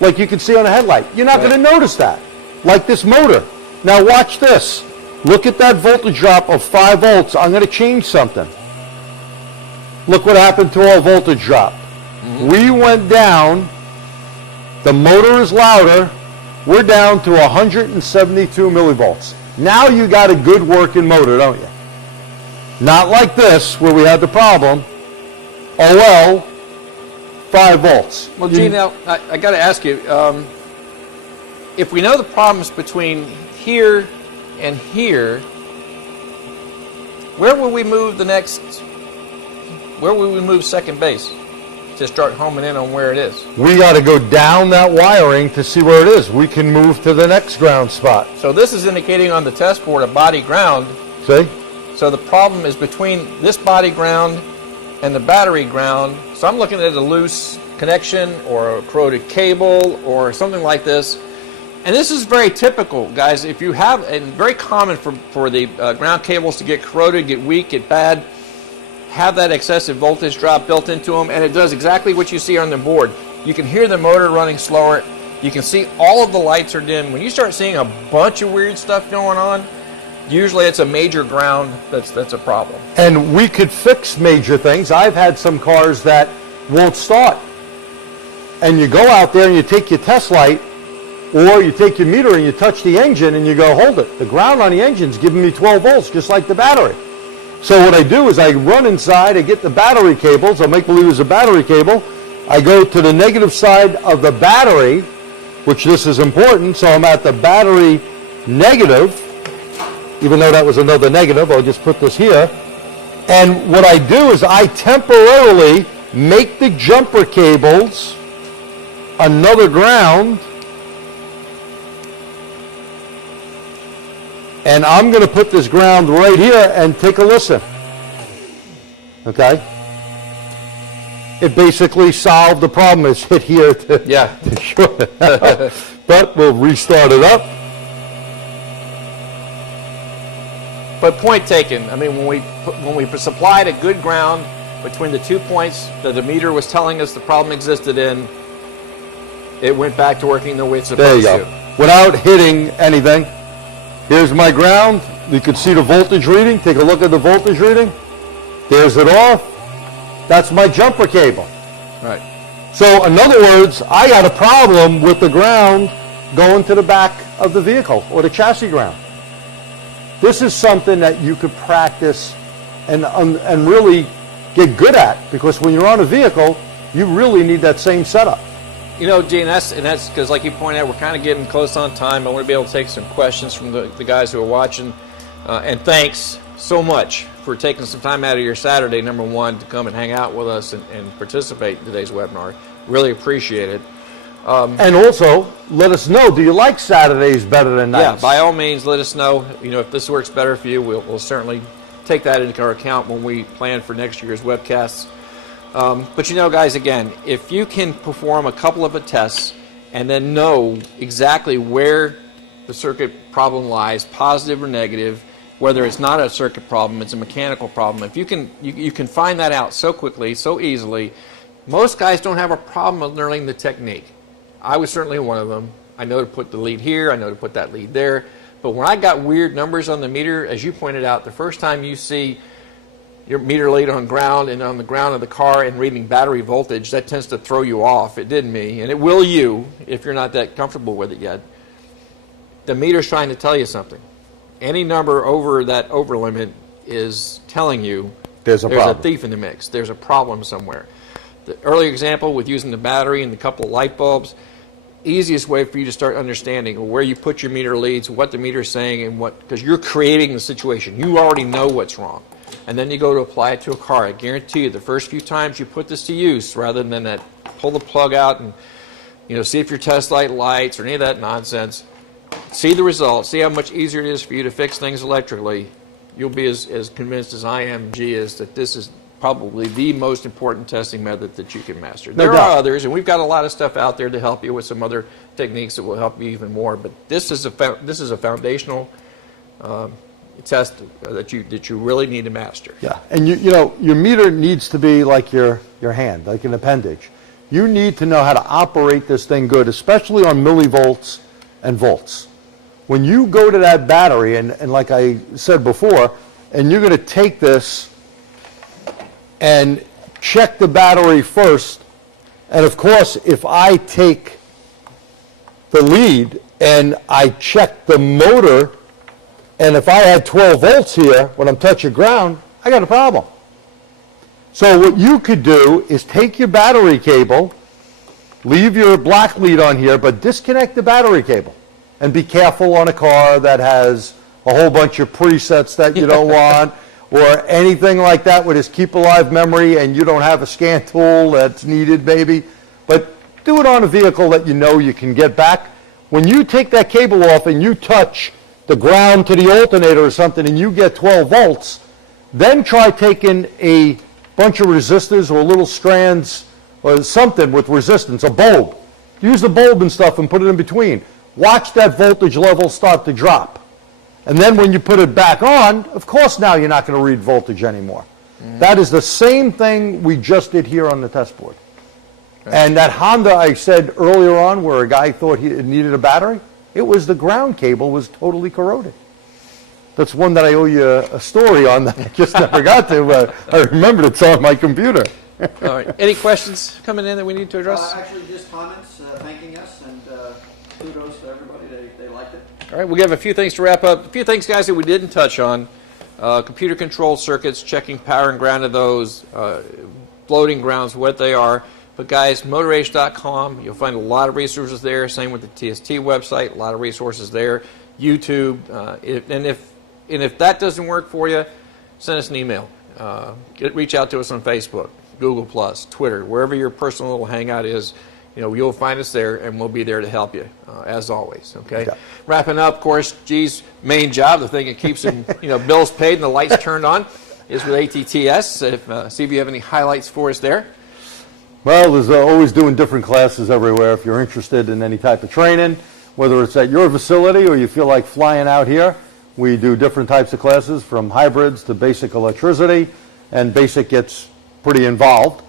like you can see on a headlight. You're not going to notice that, like this motor. Now watch this. Look at that voltage drop of 5 volts. I'm going to change something. Look what happened to our voltage drop. We went down, the motor is louder, we're down to 172 millivolts. Now you got a good working motor, don't you? Not like this, where we had the problem. OL, 5 volts. Well, Gene, now, I got to ask you, if we know the problems between here and here, where will we move second base to start homing in on where it is? We got to go down that wiring to see where it is. We can move to the next ground spot. So this is indicating on the test board a body ground. See? So the problem is between this body ground and the battery ground. So I'm looking at a loose connection or a corroded cable or something like this. And this is very typical, guys. If you have, and very common for the ground cables to get corroded, get weak, get bad, have that excessive voltage drop built into them, and it does exactly what you see on the board. You can hear the motor running slower. You can see all of the lights are dim. When you start seeing a bunch of weird stuff going on, usually it's a major ground that's a problem. And we could fix major things. I've had some cars that won't start. And you go out there and you take your test light, or you take your meter and you touch the engine and you go, hold it. The ground on the engine's giving me 12 volts, just like the battery. So what I do is I run inside, I get the battery cables, I'll make believe it's a battery cable, I go to the negative side of the battery, which this is important, so I'm at the battery negative, even though that was another negative, I'll just put this here, and what I do is I temporarily make the jumper cables another ground, and I'm going to put this ground right here and take a listen. Okay? It basically solved the problem. It's hit here to short it out. But we'll restart it up. But point taken. I mean, when we supplied a good ground between the 2 points that the meter was telling us the problem existed in, it went back to working the way it's supposed There you go. to. Without hitting anything. Here's my ground. You can see the voltage reading. Take a look at the voltage reading. There's it off. That's my jumper cable. Right. So in other words, I got a problem with the ground going to the back of the vehicle or the chassis ground. This is something that you could practice and really get good at, because when you're on a vehicle, you really need that same setup. You know, Gene, that's because, like you pointed out, we're kind of getting close on time. I want to be able to take some questions from the guys who are watching. And thanks so much for taking some time out of your Saturday, number one, to come and hang out with us and participate in today's webinar. Really appreciate it. And also, let us know, do you like Saturdays better than nights? Yeah, by all means, let us know. You know, if this works better for you, we'll certainly take that into our account when we plan for next year's webcasts. But you know, guys, again, if you can perform a couple of tests and then know exactly where the circuit problem lies, positive or negative, whether it's not a circuit problem, it's a mechanical problem, if you can find that out so quickly, so easily, most guys don't have a problem with learning the technique. I was certainly one of them. I know to put the lead here, I know to put that lead there. But when I got weird numbers on the meter, as you pointed out, the first time you see your meter lead on ground and on the ground of the car and reading battery voltage, that tends to throw you off. It did me, and it will you if you're not that comfortable with it yet. The meter's trying to tell you something. Any number over that over limit is telling you there's a thief in the mix. There's a problem somewhere. The earlier example with using the battery and a couple of light bulbs, easiest way for you to start understanding where you put your meter leads, what the meter is saying, and what, because you're creating the situation. You already know what's wrong. And then you go to apply it to a car. I guarantee you the first few times you put this to use, rather than that pull the plug out and see if your test light lights or any of that nonsense, see the results, see how much easier it is for you to fix things electrically, you'll be as convinced as I am, G, is that this is probably the most important testing method that you can master. There are others, and we've got a lot of stuff out there to help you with some other techniques that will help you even more. But this is a foundational test that you really need to master. Yeah, and you know your meter needs to be like your hand, like an appendage. You need to know how to operate this thing good, especially on millivolts and volts. When you go to that battery, and like I said before, and you're going to take this and check the battery first, and of course, if I take the lead and I check the motor, and if I had 12 volts here when I'm touching ground, I got a problem. So what you could do is take your battery cable, leave your black lead on here, but disconnect the battery cable. And be careful on a car that has a whole bunch of presets that you don't want, or anything like that with this keep alive memory and you don't have a scan tool that's needed maybe. But do it on a vehicle that you know you can get back. When you take that cable off and you touch the ground to the alternator or something and you get 12 volts, then try taking a bunch of resistors or little strands or something with resistance, a bulb. Use the bulb and stuff and put it in between. Watch that voltage level start to drop. And then when you put it back on, of course now you're not going to read voltage anymore. Mm-hmm. That is the same thing we just did here on the test board. Okay. And that Honda I said earlier on where a guy thought he needed a battery, it was the ground cable was totally corroded. That's one that I owe you a story on that I just never got to, but I remembered it's on my computer. All right. Any questions coming in that we need to address? Actually, just comments thanking us, and kudos to everybody. They liked it. All right. We have a few things to wrap up. A few things, guys, that we didn't touch on. Computer-controlled circuits, checking power and ground of those, floating grounds, what they are. But, guys, motorage.com, you'll find a lot of resources there. Same with the TST website, a lot of resources there. YouTube. And if that doesn't work for you, send us an email. Reach out to us on Facebook, Google+, Twitter, wherever your personal little hangout is. You'll find us there, and we'll be there to help you, as always. Okay. Yeah. Wrapping up, of course, G's main job, the thing that keeps him, bills paid and the lights turned on, is with ATTS. See if you have any highlights for us there. Well, there's always doing different classes everywhere. If you're interested in any type of training, whether it's at your facility or you feel like flying out here, we do different types of classes from hybrids to basic electricity, and basic gets pretty involved.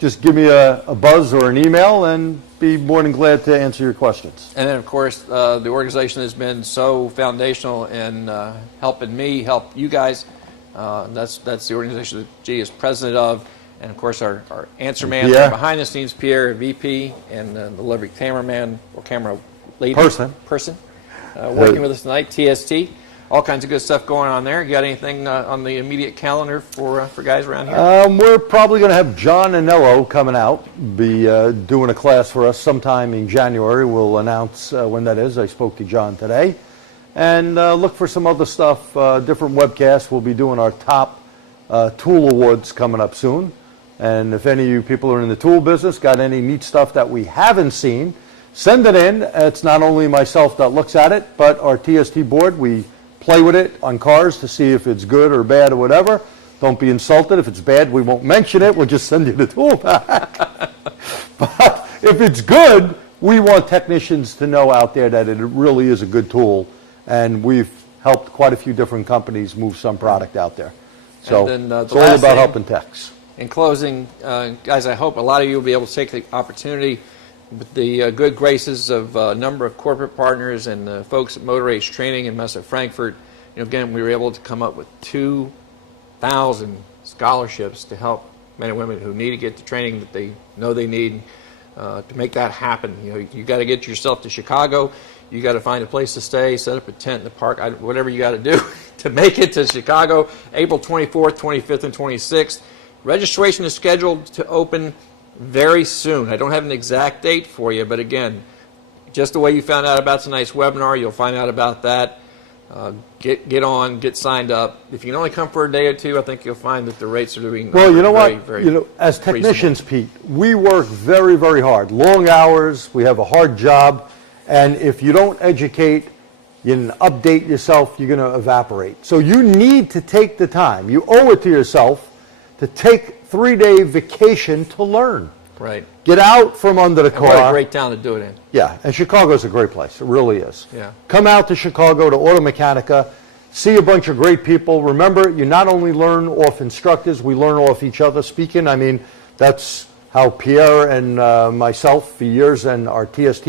Just give me a buzz or an email and be more than glad to answer your questions. And then, of course, the organization has been so foundational in helping me help you guys. That's the organization that G is president of. And, of course, our answer man behind the scenes, Pierre, VP, and the delivery cameraman or camera lady. Person. Working with us tonight, TST. all kinds of good stuff going on there. You got anything on the immediate calendar for guys around here? We're probably going to have John Anello coming out, be doing a class for us sometime in January. We'll announce when that is. I spoke to John today. And look for some other stuff, different webcasts. We'll be doing our top tool awards coming up soon. And if any of you people are in the tool business, got any neat stuff that we haven't seen, send it in. It's not only myself that looks at it, but our TST board. We play with it on cars to see if it's good or bad or whatever. Don't be insulted. If it's bad, we won't mention it. We'll just send you the tool back. But if it's good, we want technicians to know out there that it really is a good tool. And we've helped quite a few different companies move some product out there. So And then, it's all about helping techs. In closing, guys, I hope a lot of you will be able to take the opportunity with the good graces of a number of corporate partners and the folks at Motor Age Training in Messe Frankfurt. Again, we were able to come up with 2,000 scholarships to help men and women who need to get the training that they know they need to make that happen. You got to get yourself to Chicago. You got to find a place to stay, set up a tent in the park, whatever you got to do to make it to Chicago, April 24th, 25th, and 26th. Registration is scheduled to open very soon. I don't have an exact date for you, but again, just the way you found out about tonight's webinar, you'll find out about that. Get signed up. If you can only come for a day or two, I think you'll find that the rates are doing well. You know very, what? very as technicians, reasonable. Pete, we work very, very hard. Long hours. We have a hard job, and if you don't educate, you update yourself, you're going to evaporate. So you need to take the time. You owe it to yourself to take 3-day vacation to learn. Right. Get out from under the car. What a great town to do it in. Yeah, and Chicago's a great place. It really is. Yeah. Come out to Chicago, to Automechanica, see a bunch of great people. Remember, you not only learn off instructors, we learn off each other speaking. I mean, that's how Pierre and myself for years and our TST